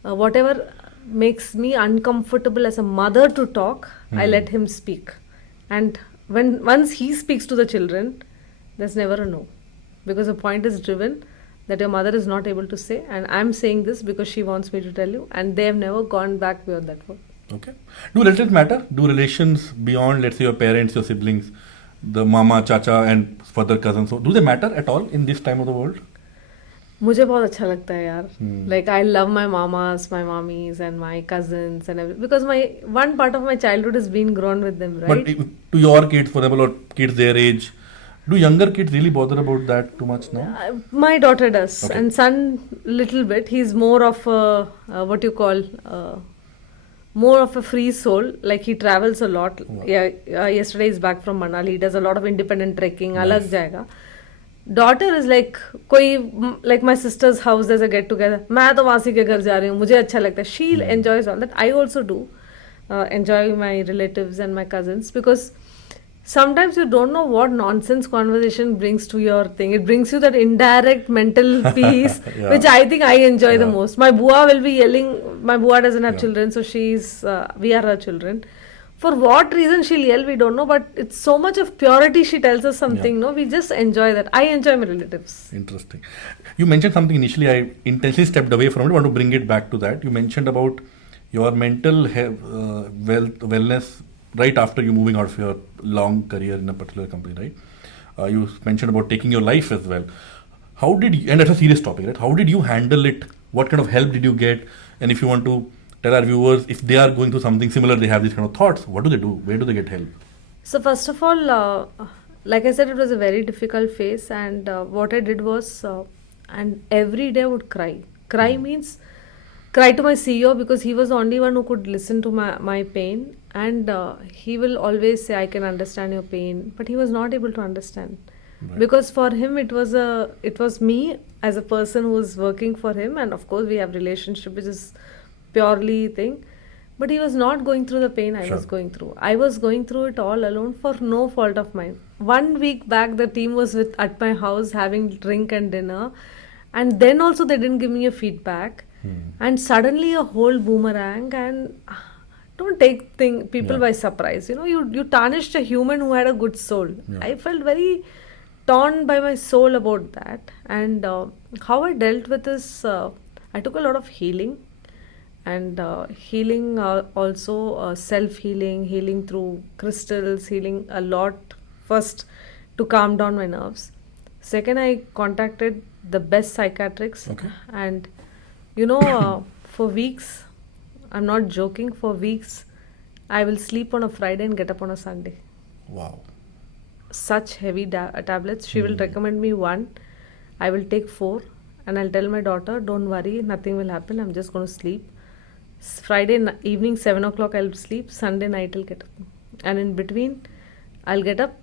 whatever makes me uncomfortable as a mother to talk, I let him speak. And once he speaks to the children, there's never a no, because the point is driven that your mother is not able to say, and I'm saying this because she wants me to tell you, and they have never gone back beyond that word. Okay. Do relatives matter? Do relations beyond, let's say, your parents, your siblings, the mama, chacha and further cousins, so do they matter at all in this time of the world? मुझे बहुत अच्छा लगता है यार. Like, I love my mamas, my mommies and my cousins and everything, because my one part of my childhood has been grown with them, right? But to your kids, for example, or kids their age, do younger kids really bother about that too much now? My daughter does, Okay. and son little bit. He's more of a what you call more of a free soul. Like, he travels a lot. Wow. Yesterday he's back from Manali. He does a lot of independent trekking. Nice. Alag jayega. Daughter is like like my sister's house. There's a get together. मैं तो वासी के घर जा रही हूँ. मुझे अच्छा लगता है. She enjoys all that. I also do enjoy my relatives and my cousins, because sometimes you don't know what nonsense conversation brings to your thing. It brings you that indirect mental peace, Yeah. which I think I enjoy the Yeah. most. My bua will be yelling. My bua doesn't have children, so we are her children. For what reason she'll yell, we don't know, but it's so much of purity. She tells us something, no? We just enjoy that. I enjoy my relatives. Interesting. You mentioned something initially. I intentionally stepped away from it. I want to bring it back to that. You mentioned about your mental wellness right after you moving out of your long career in a particular company, right? You mentioned about taking your life as well. How did you, and that's a serious topic, right? How did you handle it? What kind of help did you get? And if you want to tell our viewers, if they are going through something similar, they have these kind of thoughts, what do they do? Where do they get help? So first of all, like I said, it was a very difficult phase, and what I did was, and every day I would cry. Cry means cry to my CEO, because he was the only one who could listen to my pain, and he will always say, I can understand your pain, but he was not able to understand. Right. Because for him it was me as a person who was working for him, and of course we have relationship which is purely thing, but he was not going through the pain I was going through. I was going through it all alone for no fault of mine. 1 week back the team was at my house having drink and dinner, and then also they didn't give me a feedback, and suddenly a whole boomerang, and don't take people by surprise. You tarnished a human who had a good soul. I felt very torn by my soul about that, and how I dealt with this, I took a lot of healing, and healing also self-healing, healing through crystals, healing a lot first to calm down my nerves. Second, I contacted the best psychiatrists. Okay. And for weeks, I'm not joking, for weeks, I will sleep on a Friday and get up on a Sunday. Wow. Such heavy tablets. She will recommend me one. I will take 4 and I'll tell my daughter, don't worry, nothing will happen. I'm just going to sleep. Friday evening, 7 o'clock, I'll sleep. Sunday night, I'll get up. And in between, I'll get up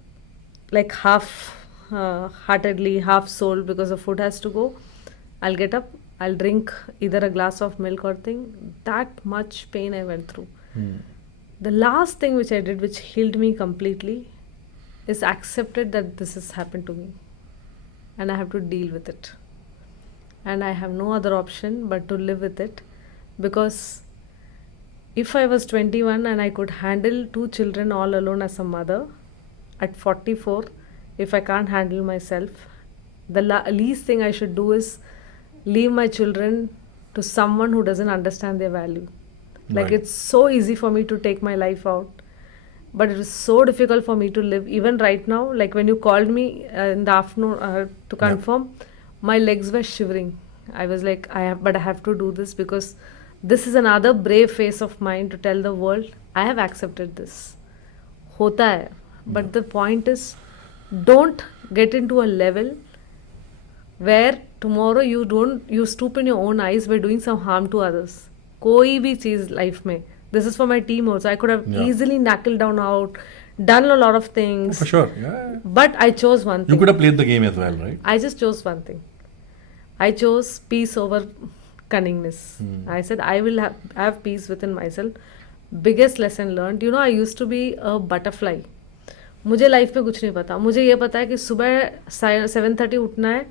like half-heartedly, half-souled because the food has to go. I'll get up. I'll drink either a glass of milk or thing. That much pain I went through. The last thing which I did, which healed me completely, is accepted that this has happened to me. And I have to deal with it. And I have no other option but to live with it. Because if I was 21 and I could handle 2 children all alone as a mother, at 44, if I can't handle myself, the least thing I should do is leave my children to someone who doesn't understand their value. Like, Right. it's so easy for me to take my life out, but it is so difficult for me to live. Even right now, like when you called me in the afternoon to confirm, my legs were shivering. I was like, I have to do this because this is another brave face of mine to tell the world, I have accepted this. Hota hai. But the point is, don't get into a level where tomorrow you stoop in your own eyes by doing some harm to others. Koi bhi cheez life mein. This is for my team also. I could have easily knuckled down out, done a lot of things. For sure. Yeah. But I chose one thing. You could have played the game as well, right? I just chose one thing. I chose peace over cunningness. I said I will have peace within myself. Biggest lesson learned. I used to be a butterfly. मुझे life में कुछ नहीं पता. मुझे ये पता है कि सुबह 7:30 उठना है,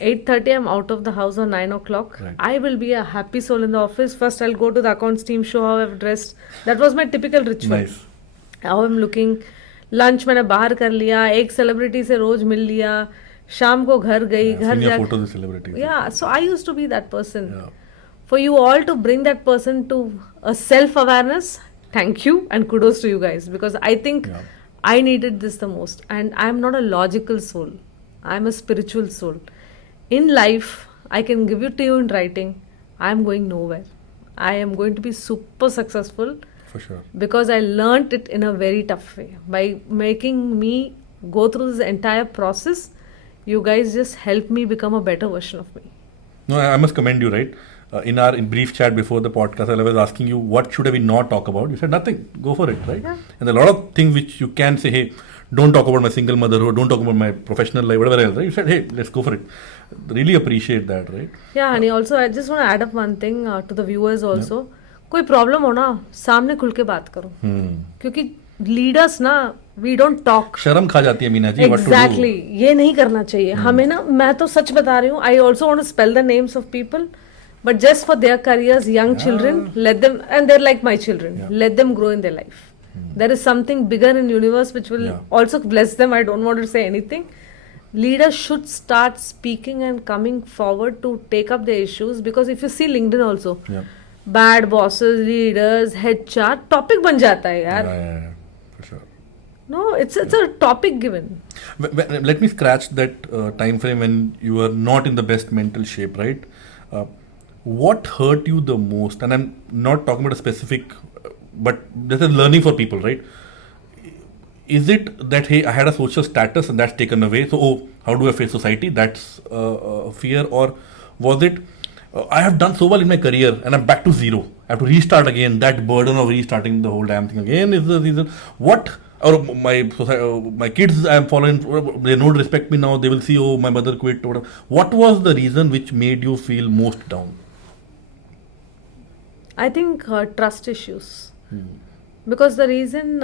8:30 I'm out of the house or 9 o'clock. Right. I will be a happy soul in the office. First I'll go to the accounts team, show how I've dressed. That was my typical ritual. Nice. How I'm looking. Lunch मैंने बाहर कर लिया, एक celebrity से रोज मिल लिया, शाम को घर गई, घर Seen your जाके photos with celebrities. Yeah, so I used to be that person. Yeah. For you all to bring that person to a self-awareness, thank you and kudos to you guys, because I think Yeah. I needed this the most. And I'm not a logical soul. I'm a spiritual soul. In life, I can give it to you in writing. I'm going nowhere. I am going to be super successful For sure. because I learnt it in a very tough way. By making me go through this entire process, you guys just helped me become a better version of me. No, I must commend you, right? In brief chat before the podcast, I was asking you what should we not talk about. You said nothing. Go for it, right? Yeah. And there are a lot of things which you can say, hey, don't talk about my single motherhood, don't talk about my professional life, whatever else. Right? You said, hey, let's go for it. Really appreciate that, right? Yeah, honey. Also, I just want to add up one thing to the viewers also. कोई problem हो ना, सामने खुल के बात करो. क्योंकि leaders ना, we don't talk. शर्म खा जाती है Meena ji. what to do. Exactly. ये नहीं करना चाहिए. हमें ना, मैं तो सच बता रही हूँ. I also want to spell the names of people, but just for their careers, young children, let them, and they're like my children. Yeah. Let them grow in their life. There is something bigger in universe which will also bless them. I don't want to say anything. Leaders should start speaking and coming forward to take up their issues, because if you see LinkedIn also, Yeah. bad bosses, leaders, HR, topic बन जाता है यार. Yeah. For sure. No, it's a topic given. Let me scratch that time frame when you were not in the best mental shape, right? What hurt you the most? And I'm not talking about a specific, but this is learning for people, right? Is it that, hey, I had a social status and that's taken away, so how do I face society? That's fear? Or was it, I have done so well in my career and I'm back to zero, I have to restart again? That burden of restarting the whole damn thing again is the reason. What? Or my kids, I am following, they don't respect me now, they will see, oh, my mother quit, whatever. What was the reason which made you feel most down? I think trust issues. Because the reason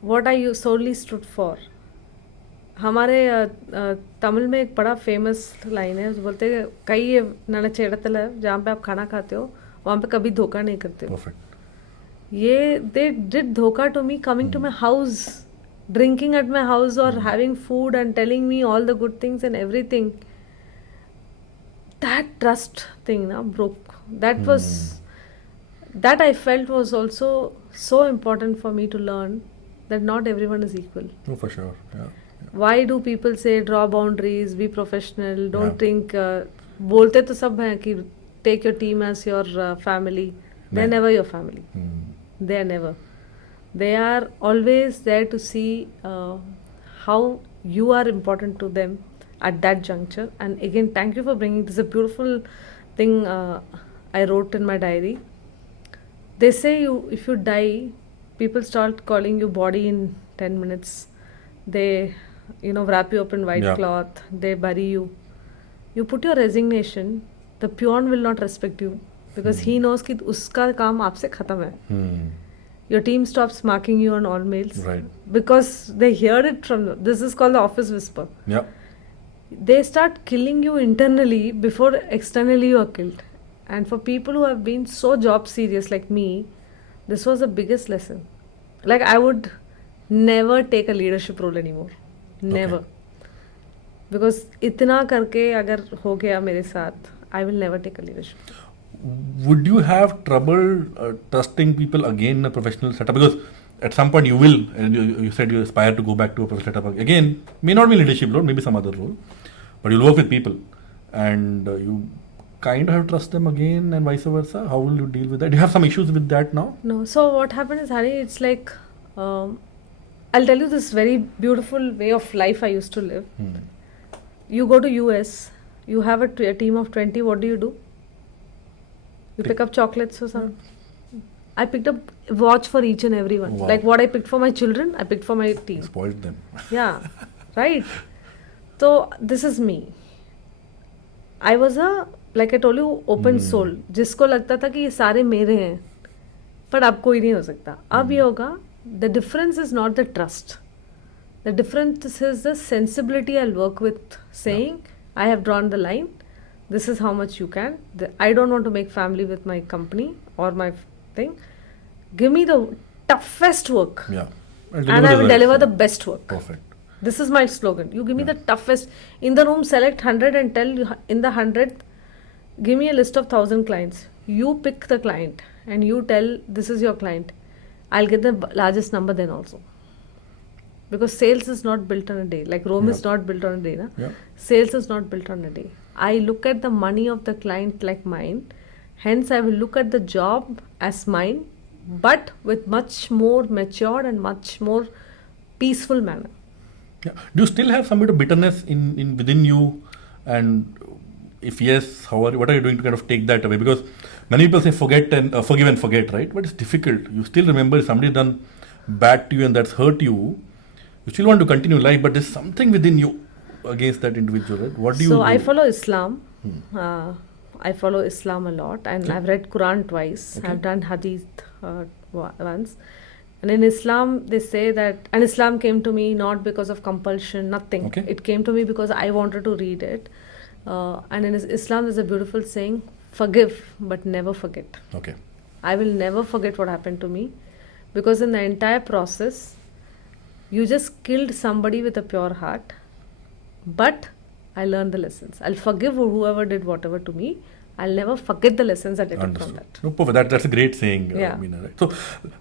what I solely stood for, हमारे तमिल में एक बड़ा famous line है, बोलते हैं कई ये नाना चेड़तल है, जहाँ पे आप खाना खाते हो वहाँ पे कभी धोखा नहीं करते हो. Perfect. ये they did धोखा to me coming to my house, drinking at my house or having food and telling me all the good things and everything. That trust thing na broke. That I felt was also so important for me to learn that not everyone is equal. Oh, for sure. Yeah. Why do people say draw boundaries, be professional, don't Yeah. think? बोलते तो सब हैं कि take your team as your family. They're नहीं. never your family. They are never. They are always there to see how you are important to them at that juncture. And again, thank you for bringing this. A beautiful thing I wrote in my diary. They say if you die, people start calling you body in 10 minutes. They, wrap you up in white Yeah. cloth. They bury you. You put your resignation. The peon will not respect you because he knows कि उसका काम आपसे खत्म है. Your team stops marking you on all mails. Right. Because they heard it from, this is called the office whisper. Yeah. They start killing you internally before externally you are killed. And for people who have been so job serious like me, this was the biggest lesson. Like I would never take a leadership role anymore. Never. Okay. Because इतना करके अगर हो गया मेरे साथ, I will never take a leadership. Would you have trouble trusting people again in a professional setup? Because at some point you will, and you said you aspire to go back to a professional setup again. May not be leadership role, maybe some other role, but you'll work with people, and you kind of have to trust them again, and vice versa. How will you deal with that? Do you have some issues with that now? No. So what happened is, Hari, it's like, I'll tell you this very beautiful way of life I used to live. You go to US, you have a team of 20, what do? You pick up chocolates or something. I picked up watch for each and every one. Wow. Like what I picked for my children, I picked for my team. Spoiled them. Yeah, right. So this is me. I was like I told you, open soul. जिसको लगता था कि ये सारे मेरे हैं, पर अब कोई नहीं हो सकता. अब ये होगा. The difference is not the trust. The difference is the sensibility I'll work with, saying, I have drawn the line. This is how much you can. I don't want to make family with my company or my thing. Give me the toughest work. Yeah. And I will deliver the best work. Perfect. This is my slogan. You give me the toughest. In the room, select 100 and tell in the 100th, give me a list of 1,000 clients. You pick the client and you tell this is your client. I'll get the largest number then also. Because sales is not built on a day. Like Rome is not built on a day. Na? Yeah. Sales is not built on a day. I look at the money of the client like mine. Hence, I will look at the job as mine, but with much more matured and much more peaceful manner. Yeah. Do you still have some bit of bitterness in within you? And if yes, what are you doing to kind of take that away? Because many people say forget and forgive and forget, right? But it's difficult. You still remember if somebody done bad to you and that's hurt you. You still want to continue life, but there's something within you against that individual, right? What do you do? So I follow Islam. I follow Islam a lot, and Okay. I've read Quran twice. Okay. I've done Hadith once. And in Islam, they say that, and Islam came to me not because of compulsion, nothing. Okay. It came to me because I wanted to read it. And in Islam, there's a beautiful saying, forgive, but never forget. Okay. I will never forget what happened to me, because in the entire process, you just killed somebody with a pure heart, but I learned the lessons. I'll forgive whoever did whatever to me. I'll never forget the lessons that I took from Understood. that. No, perfect. That's a great saying, Yeah. Meena, right? So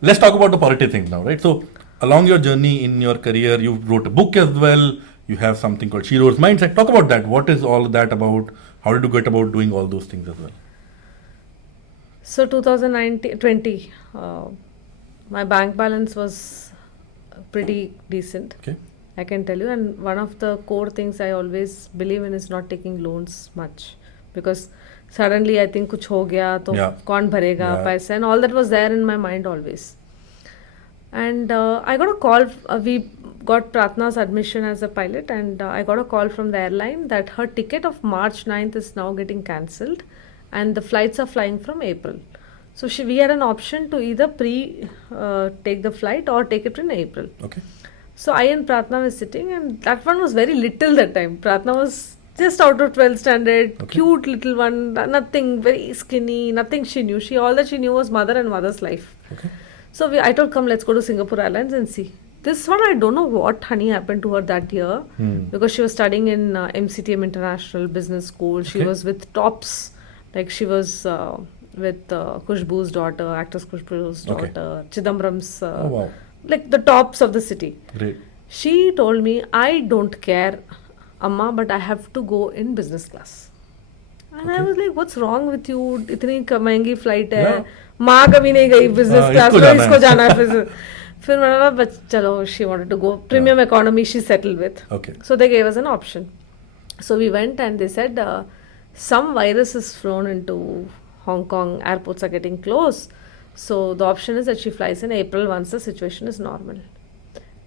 let's talk about the positive things now, right? So along your journey in your career, you wrote a book as well. You have something called Shiro's Mindset. Talk about that. What is all that about? How did you get about doing all those things as well? So 2020, my bank balance was pretty decent. Okay. I can tell you. And one of the core things I always believe in is not taking loans much, because suddenly I think kuch ho gaya, to Yeah. kaun bharega Yeah. paisa, and all that was there in my mind always. And I got a call. We got Pratna's admission as a pilot, and I got a call from the airline that her ticket of March 9th is now getting cancelled, and the flights are flying from April. So we had an option to either take the flight or take it in April. Okay. So I and Pratna were sitting, and that one was very little that time. Pratna was just out of 12th standard, Okay. cute little one, nothing, very skinny, nothing she knew. All that she knew was mother and mother's life. Okay. So I told, come, let's go to Singapore Airlines and see. This one, I don't know what honey happened to her that year, because she was studying in MCTM International Business School. She Okay. was with tops, like she was with Khushbu's daughter, actress Khushbu's Okay. daughter, Chidambaram's, Oh, wow. like the tops of the city. Great. She told me, I don't care, Amma, but I have to go in business class. And I Okay. was like, what's wrong with you? इतनी महंगी flight Yeah. है, माँ कभी नहीं गई business हाँ, class इसको में, जाना इसको है. जाना है फिर मैंने बोला बस चलो, she wanted to go premium economy, she settled with. Okay. So they gave us an option. So we went and they said some virus is flown into Hong Kong, airports are getting closed. So the option is that she flies in April once the situation is normal.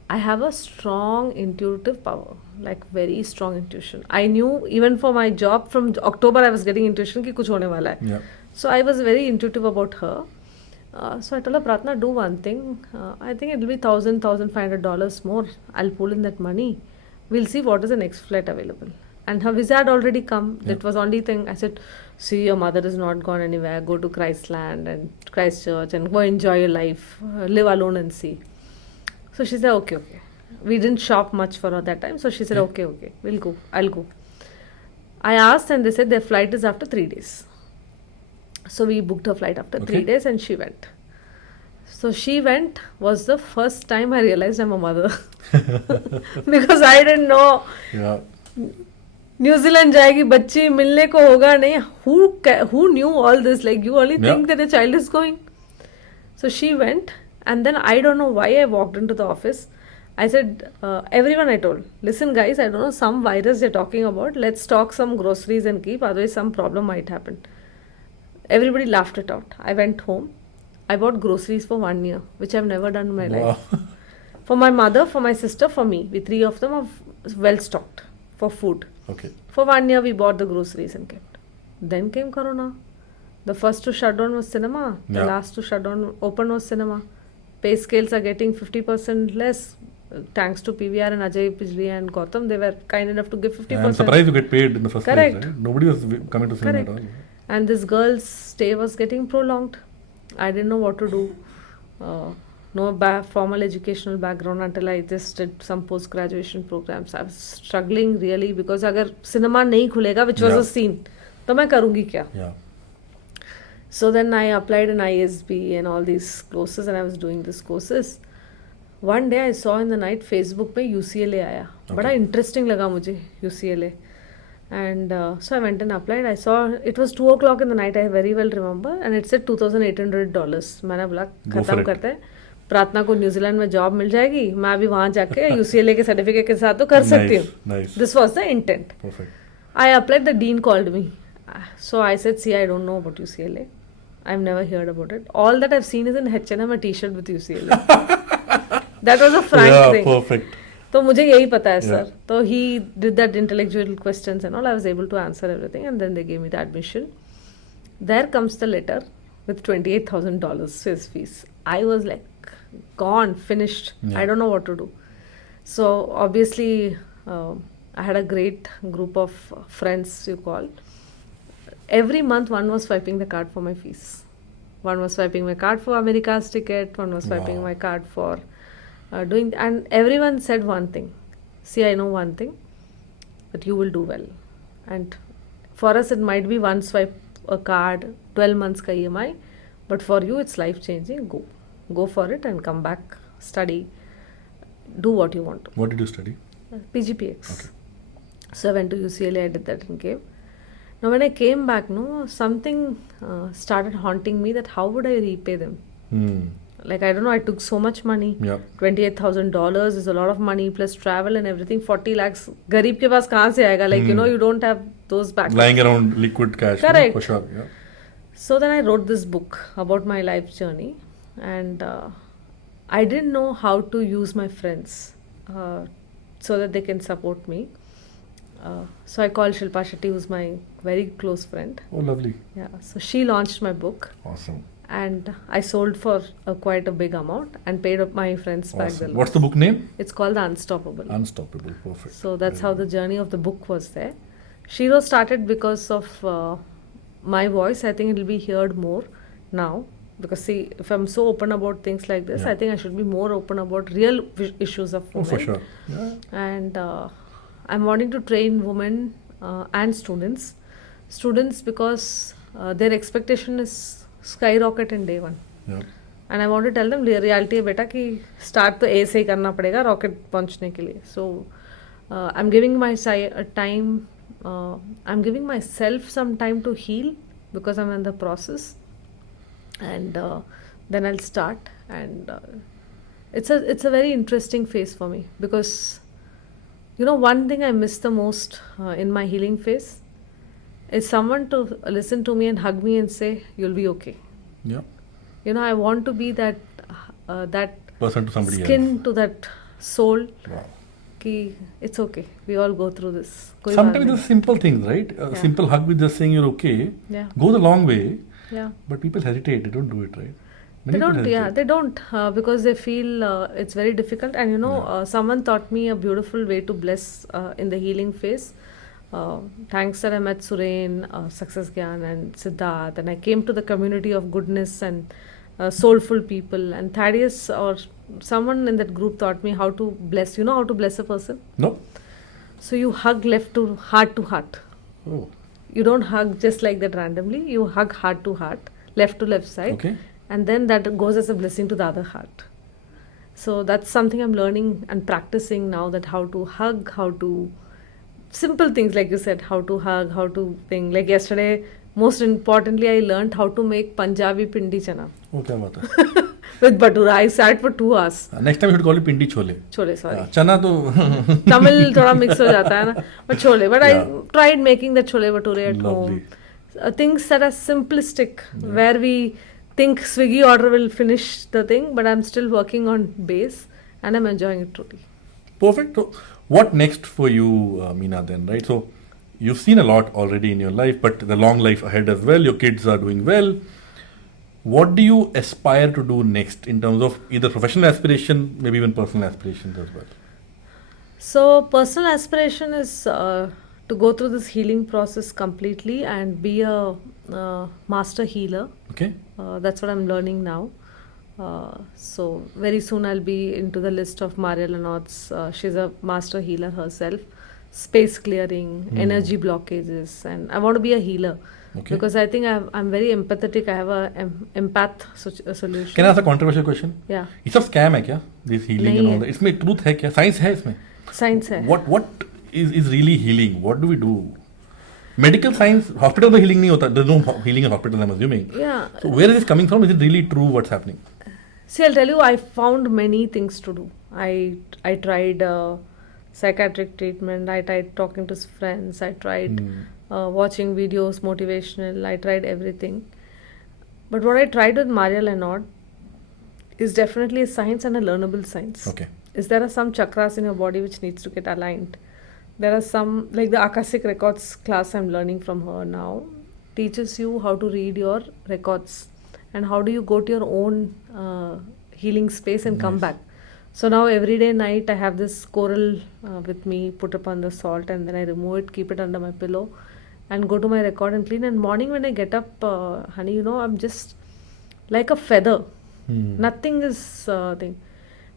I have a strong intuitive power, like very strong intuition. I knew even for my job from October I was getting intuition कि कुछ होने वाला है. Yeah. So I was very intuitive about her. So I told her, Pratna, do one thing. I think it will be $1,500 more. I'll pull in that money. We'll see what is the next flight available. And her visa had already come. Yeah. It was only thing. I said, see, your mother is not gone anywhere. Go to Christland and Christchurch and go enjoy your life. Live alone and see. So she said, okay. We didn't shop much for her that time. So she said, okay, we'll go. I'll go. I asked and they said their flight is after 3 days. So we booked her flight after 3 Okay. days and she went. So she went was the first time I realized I'm a mother. Because I didn't know Yeah. New Zealand जाएगी, बच्ची मिलने को होगा नहीं. Who knew all this? Like you only Yeah. think that a child is going. So she went, and then I don't know why I walked into the office. I said, everyone I told, listen guys, I don't know some virus they're talking about. Let's stock some groceries and keep, otherwise some problem might happen. Everybody laughed it out. I went home. I bought groceries for 1 year, which I've never done in my life. Wow. For my mother, for my sister, for me. We 3 of them are well stocked for food. Okay. For 1 year, we bought the groceries and kept. Then came Corona. The first to shut down was cinema. The Yeah. last to shut down open was cinema. Pay scales are getting 50% less. Thanks to PVR and Ajay Pijli and Gautam, they were kind enough to give 50%. I'm surprised you get paid in the first Correct. place, right? Nobody was coming to cinema at Correct. all. And this girl's stay was getting prolonged. I didn't know what to do. No formal educational background until I just did some post graduation programs. I was struggling really because अगर cinema नहीं खुलेगा, which was Yeah. a scene, तो मैं करूँगी क्या? Yeah. So then I applied in ISB and all these courses, and I was doing these courses. One day I saw in the night Facebook पे UCLA आया. बड़ा interesting लगा मुझे UCLA. And so I went and applied. I saw it was 2 o'clock in the night. I very well remember, and it said $2,800. मैंने बोला Go for खत्म it. करते हैं. प्रार्थना को न्यूजीलैंड में जॉब मिल जाएगी. मैं अभी वहाँ जाके UCLA के सर्टिफिकेट के साथ तो कर सकती हूँ. Nice. This was the intent. Perfect. I applied. The dean called me. So I said, see, I don't know about UCLA. I've never heard about it. All that I've seen is in H&M a t-shirt with UCLA. That was a frank Yeah, thing. perfect. तो मुझे यही पता है Yeah. Sir. तो he did that intellectual questions and all. I was able to answer everything, and then they gave me the admission. There comes the letter with $28,000 Swiss fees. I was like gone, finished. Yeah. I don't know what to do. So obviously I had a great group of friends, you call. Every month one was swiping the card for my fees. One was swiping my card for America's ticket. One was swiping Wow. my card for doing, and everyone said one thing. See, I know one thing, that you will do well. And for us it might be one swipe a card, 12 months ka EMI, but for you it's life changing. Go for it and come back, study, do what you want. What did you study? PGPX. Okay. So I went to UCLA, I did that and came. Now when I came back, something started haunting me, that how would I repay them? Like, I don't know, I took so much money. Yeah. $28,000 is a lot of money, plus travel and everything. 40 lakhs. गरीब के पास कहाँ से आएगा? Like, you don't have those back. Lying around liquid cash. Correct. For sure. Yeah. So then I wrote this book about my life journey, and I didn't know how to use my friends so that they can support me. So I called Shilpa Shetty, who's my very close friend. Oh, lovely. Yeah, so she launched my book, Awesome. and I sold for quite a big amount and paid up my friends back the Awesome. loan. What's the book name? It's called The Unstoppable. Unstoppable. Perfect. So that's how the journey of the book was there. Shiro started because of my voice. I think it will be heard more now, because see, if I'm so open about things like this, Yeah. I think I should be more open about real issues of Oh, women. for sure. Yeah. And I'm wanting to train women and students. Students because their expectation is skyrocket in day one. Yeah. and I want to tell them reality है बेटा कि start तो A से ही करना पड़ेगा rocket पहुंचने के लिए. So I'm giving I'm giving myself some time to heal because I'm in the process, and then I'll start. And it's a very interesting phase for me because one thing I miss the most in my healing phase is someone to listen to me and hug me and say you'll be okay. Yeah. I want to be that Person to somebody skin else. to that soul. Wow. Ki it's okay, we all go through this. Koi baat Sometimes nahi. it's simple things, right? A Yeah. simple hug with just saying you're okay Yeah. goes a long way. Yeah. But people hesitate. They don't do it, right? Many They people don't, yeah, hesitate. they don't because they feel it's very difficult. And someone taught me a beautiful way to bless in the healing phase. Thanks that I met Suren, Success Gyan, and Siddharth, and I came to the community of goodness and soulful people. And Thaddeus or someone in that group taught me how to bless. You know how to bless a person? No? So you hug left to heart to heart. Oh. You don't hug just like that randomly. You hug heart to heart, left to left side. Okay. And then that goes as a blessing to the other heart. So that's something I'm learning and practicing now, that how to hug, how to simple things like you said, how to hug, how to think. Like yesterday, most importantly, I learned how to make Punjabi pindi chana Oh, kya baat hai. with bhatura. I sat for 2 hours. Next time you should call it pindi chole. Chole, sorry. Yeah, chana to Tamil thoda mix ho jata hai na, but chole. But Yeah. I tried making the chole bhature at Lovely. home. Things that are simplistic, where we think Swiggy order will finish the thing, but I'm still working on base and I'm enjoying it truly. Perfect. So, what next for you, Meena, then, right? So, you've seen a lot already in your life, but the long life ahead as well. Your kids are doing well. What do you aspire to do next in terms of either professional aspiration, maybe even personal aspirations as well? So personal aspiration is to go through this healing process completely and be a master healer. Okay. That's what I'm learning now. So very soon I'll be into the list of Maria Lennox. She's a master healer herself. Space clearing, energy blockages, and I want to be a healer. Okay. Because I think I'm very empathetic. I have a empath solution. Can I ask a controversial question? Yeah. ये सब scam है क्या? This healing and नहीं all that. इसमें truth है क्या? Science है इसमें? Science है. What is really healing? What do we do? Medical science, hospital में healing नहीं होता. There's no healing in hospital, I'm assuming. Yeah. So where is this coming from? Is it really true what's happening? See, I'll tell you, I found many things to do. I tried psychiatric treatment. I tried talking to friends. I tried watching videos, motivational. I tried everything. But what I tried with Maria Lennox is definitely a science and a learnable science. Okay. There are some chakras in your body which needs to get aligned. There are some, like the Akashic Records class I'm learning from her now, teaches you how to read your records and how do you go to your own healing space and come back. So now every day night I have this coral with me, put upon the salt, and then I remove it, keep it under my pillow and go to my record and clean. And morning when I get up, honey, I'm just like a feather. Nothing is thing.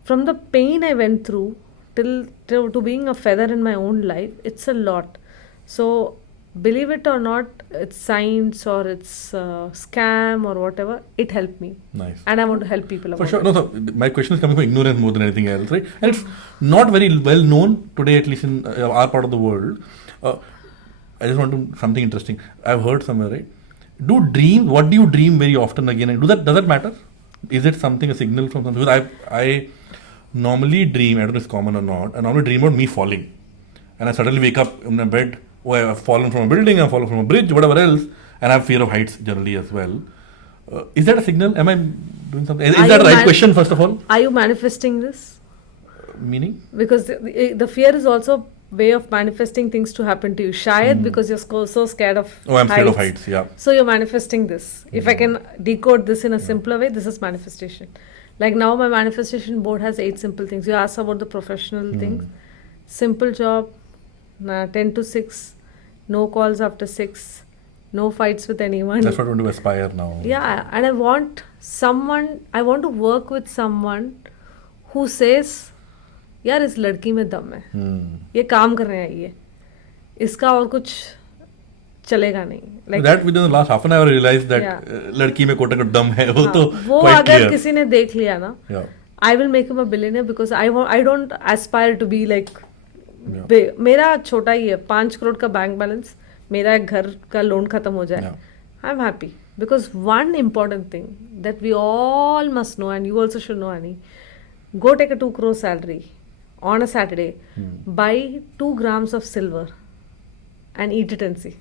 From the pain I went through till to being a feather in my own life, it's a lot. So believe it or not, it's science or it's scam or whatever, it helped me. Nice. And I want to help people about For sure. it. No, so my question is coming from ignorance more than anything else, right? And it's not very well known today, at least in our part of the world. I just want to something interesting. I've heard somewhere, right? What do you dream very often again? And does that matter? Is it something, a signal from something? Because I normally dream, I don't know if it's common or not, I normally dream about me falling. And I suddenly wake up in my bed, I've fallen from a building, I've fallen from a bridge, whatever else, and I have fear of heights generally as well. Is that a signal? Am I doing something? Is that the right question, first of all? Are you manifesting this? Meaning? Because the fear is also a way of manifesting things to happen to you. Shayad because you're so scared of heights. Oh, I'm scared of heights, yeah. So you're manifesting this. If I can decode this in a simpler way, this is manifestation. Like now my manifestation board has 8 simple things. You ask about the professional things. Simple job, 10 to 6, no calls after 6, no fights with anyone. That's what I want to aspire now. Yeah, and I want to work with someone who says, यार इस लड़की में दम है, ये काम कर रहे हैं, ये इसका और कुछ चलेगा नहीं. Like that within the last half an hour I realized that Yeah. लड़की में कोटा का दम है वो तो वो quite अगर clear. किसी ने देख लिया ना, Yeah. I will make him a billionaire because I don't aspire to be like Yeah. big. मेरा छोटा ही है, 5 करोड़ का बैंक बैलेंस, मेरा एक घर का लोन खत्म हो जाए. Yeah. I'm happy because one important thing that we all must know, and you also should know, Annie, go take a 2 crore salary on a Saturday, buy 2 grams of silver and eat it and see.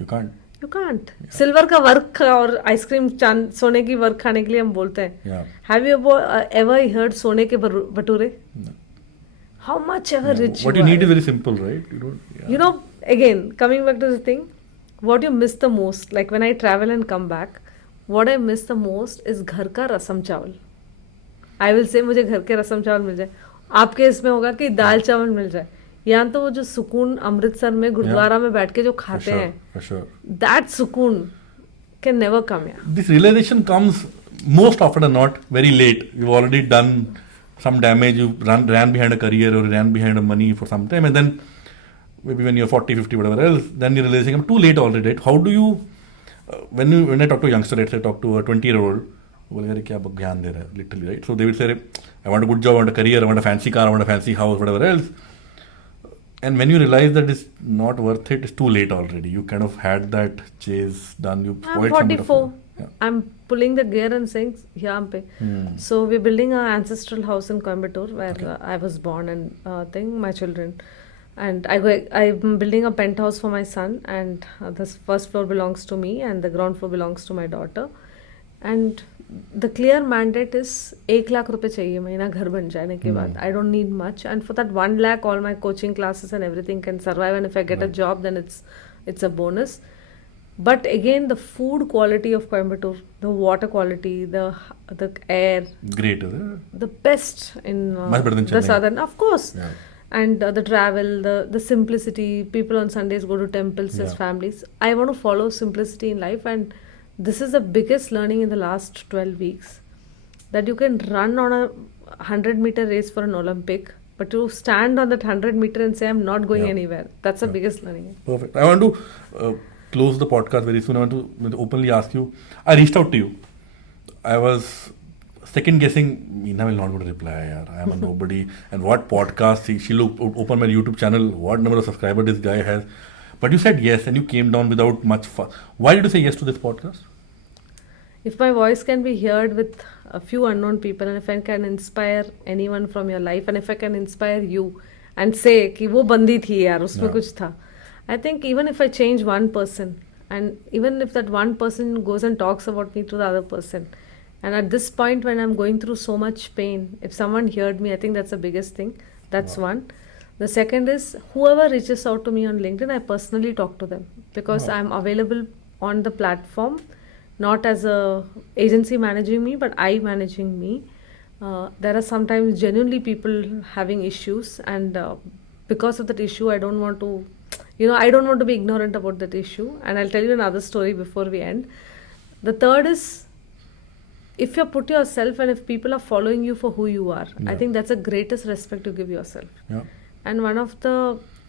You can't. You can't. Silver का work और ice cream सोने की work खाने के लिए हम बोलते हैं. Yeah. Have you ever heard सोने के bhature? No. How much ever rich What you you are. need is very simple, right? You don't. Yeah. You know, again, coming back to the thing, what you miss the most, like when I travel and come back, what I miss the most is घर का रसम चावल. I will say मुझे घर के रसम चावल मिल जाए. आपके इसमें होगा कि दाल चावल मिल जाए. यहाँ तो वो जो सुकून अमृतसर में गुरुद्वारा में बैठ के जो खाते हैं, For sure. that सुकून can never come here. This realization comes most often than not very late. You've already done some damage. You ran behind a career or ran behind a money for some time, and then maybe when you're 40, 50, whatever else, then you're realizing I'm too late already. Right? How do you when I talk to a youngster, let's say talk to a 20-year-old, बोलेगा क्या ज्ञान दे रहा है, literally, right? So they will say, I want a good job, I want a career, I want a fancy car, I want a fancy house, whatever else. And when you realize that it's not worth it, it's too late already. You kind of had that chase done. You I'm spoiled some bit of 44. it. Yeah. I'm pulling the gear and saying, यहाँ पे. So we're building an ancestral house in Coimbatore where I was born and my children. And I'm building a penthouse for my son, and this first floor belongs to me and the ground floor belongs to my daughter. And the clear mandate is 1 lakh रुपए चाहिए महीना घर बन जाने के बाद. I don't need much, and for that 1 lakh all my coaching classes and everything can survive, and if I get a job then it's a bonus. But again, the food quality of Coimbatore, the water quality, the air, Great, is it? the best in Much better than the Chennai. southern, of course. Yeah. And the travel, the simplicity. People on Sundays go to temples as Yeah. families. I want to follow simplicity in life, and this is the biggest learning in the last 12 weeks, that you can run on a 100-meter race for an Olympic, but to stand on that 100-meter and say I'm not going Yeah. anywhere, that's the biggest learning. Perfect. I want to close the podcast very soon. I want to openly ask you. I reached out to you. I was second guessing. Meena will not going to reply. Yaar. I am a nobody. And what podcast? She looked open my YouTube channel. What number of subscribers this guy has? But you said yes, and you came down without much fuss. Why did you say yes to this podcast? If my voice can be heard with a few unknown people, and if I can inspire anyone from your life, and if I can inspire you and say कि वो बंदी थी यार, उसमें Yeah. कुछ था. I think even if I change one person, and even if that one person goes and talks about me to the other person, and at this point when I'm going through so much pain, if someone heard me, I think that's the biggest thing. That's one. The second is whoever reaches out to me on LinkedIn, I personally talk to them because Wow. I'm available on the platform, not as a agency managing me, but I managing me. There are sometimes genuinely people having issues, and because of that issue, I don't want to, I don't want to be ignorant about that issue. And I'll tell you another story before we end. The third is, if you put yourself and if people are following you for who you are, I Yeah. think that's the greatest respect to give yourself. Yeah. And one of the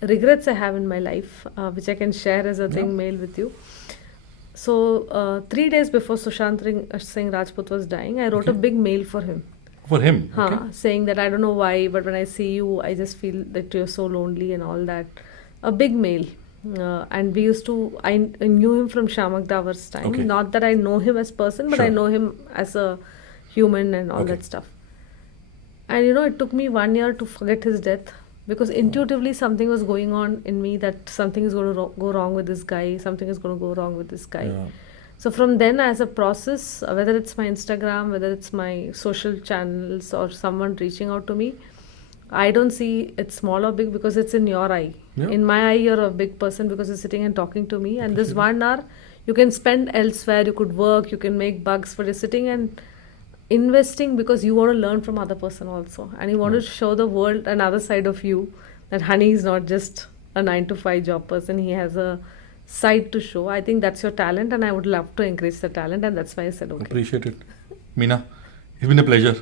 regrets I have in my life, which I can share as a thing mail with you. So 3 days before Sushant Singh Rajput was dying, I wrote a big mail for him. For him. Okay. Saying that I don't know why, but when I see you, I just feel that you're so lonely and all that. A big mail. And we used to, I knew him from Shamak Davar's time. Okay. Not that I know him as person, but I Sure. know him as a human and all Okay. that stuff. And it took me 1 year to forget his death, because intuitively something was going on in me, that something is going to go wrong with this guy, something is going to go wrong with this guy. Yeah. So from then, as a process, whether it's my Instagram, whether it's my social channels, or someone reaching out to me, I don't see it small or big because it's in your eye. Yeah. In my eye, you're a big person because you're sitting and talking to me. And this 1 hour, you can spend elsewhere, you could work, you can make bucks, but you're sitting and investing because you want to learn from other person also. And you want to show the world another side of you, that Honey is not just a 9 to 5 job person. He has a side to show. I think that's your talent, and I would love to encourage the talent, and that's why I said okay. Appreciate it. Meena, it's been a pleasure.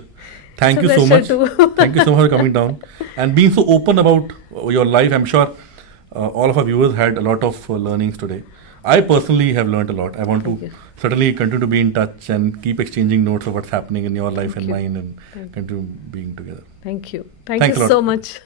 Thank It's a you so much. pleasure too. Thank you so much for coming down and being so open about your life. I'm sure all of our viewers had a lot of learnings today. I personally have learned a lot. I want Thank to you. certainly continue to be in touch and keep exchanging notes of what's happening in your life and you. mine, and Thank you. continue being together. Thank you. Thank Thanks you a lot. so much.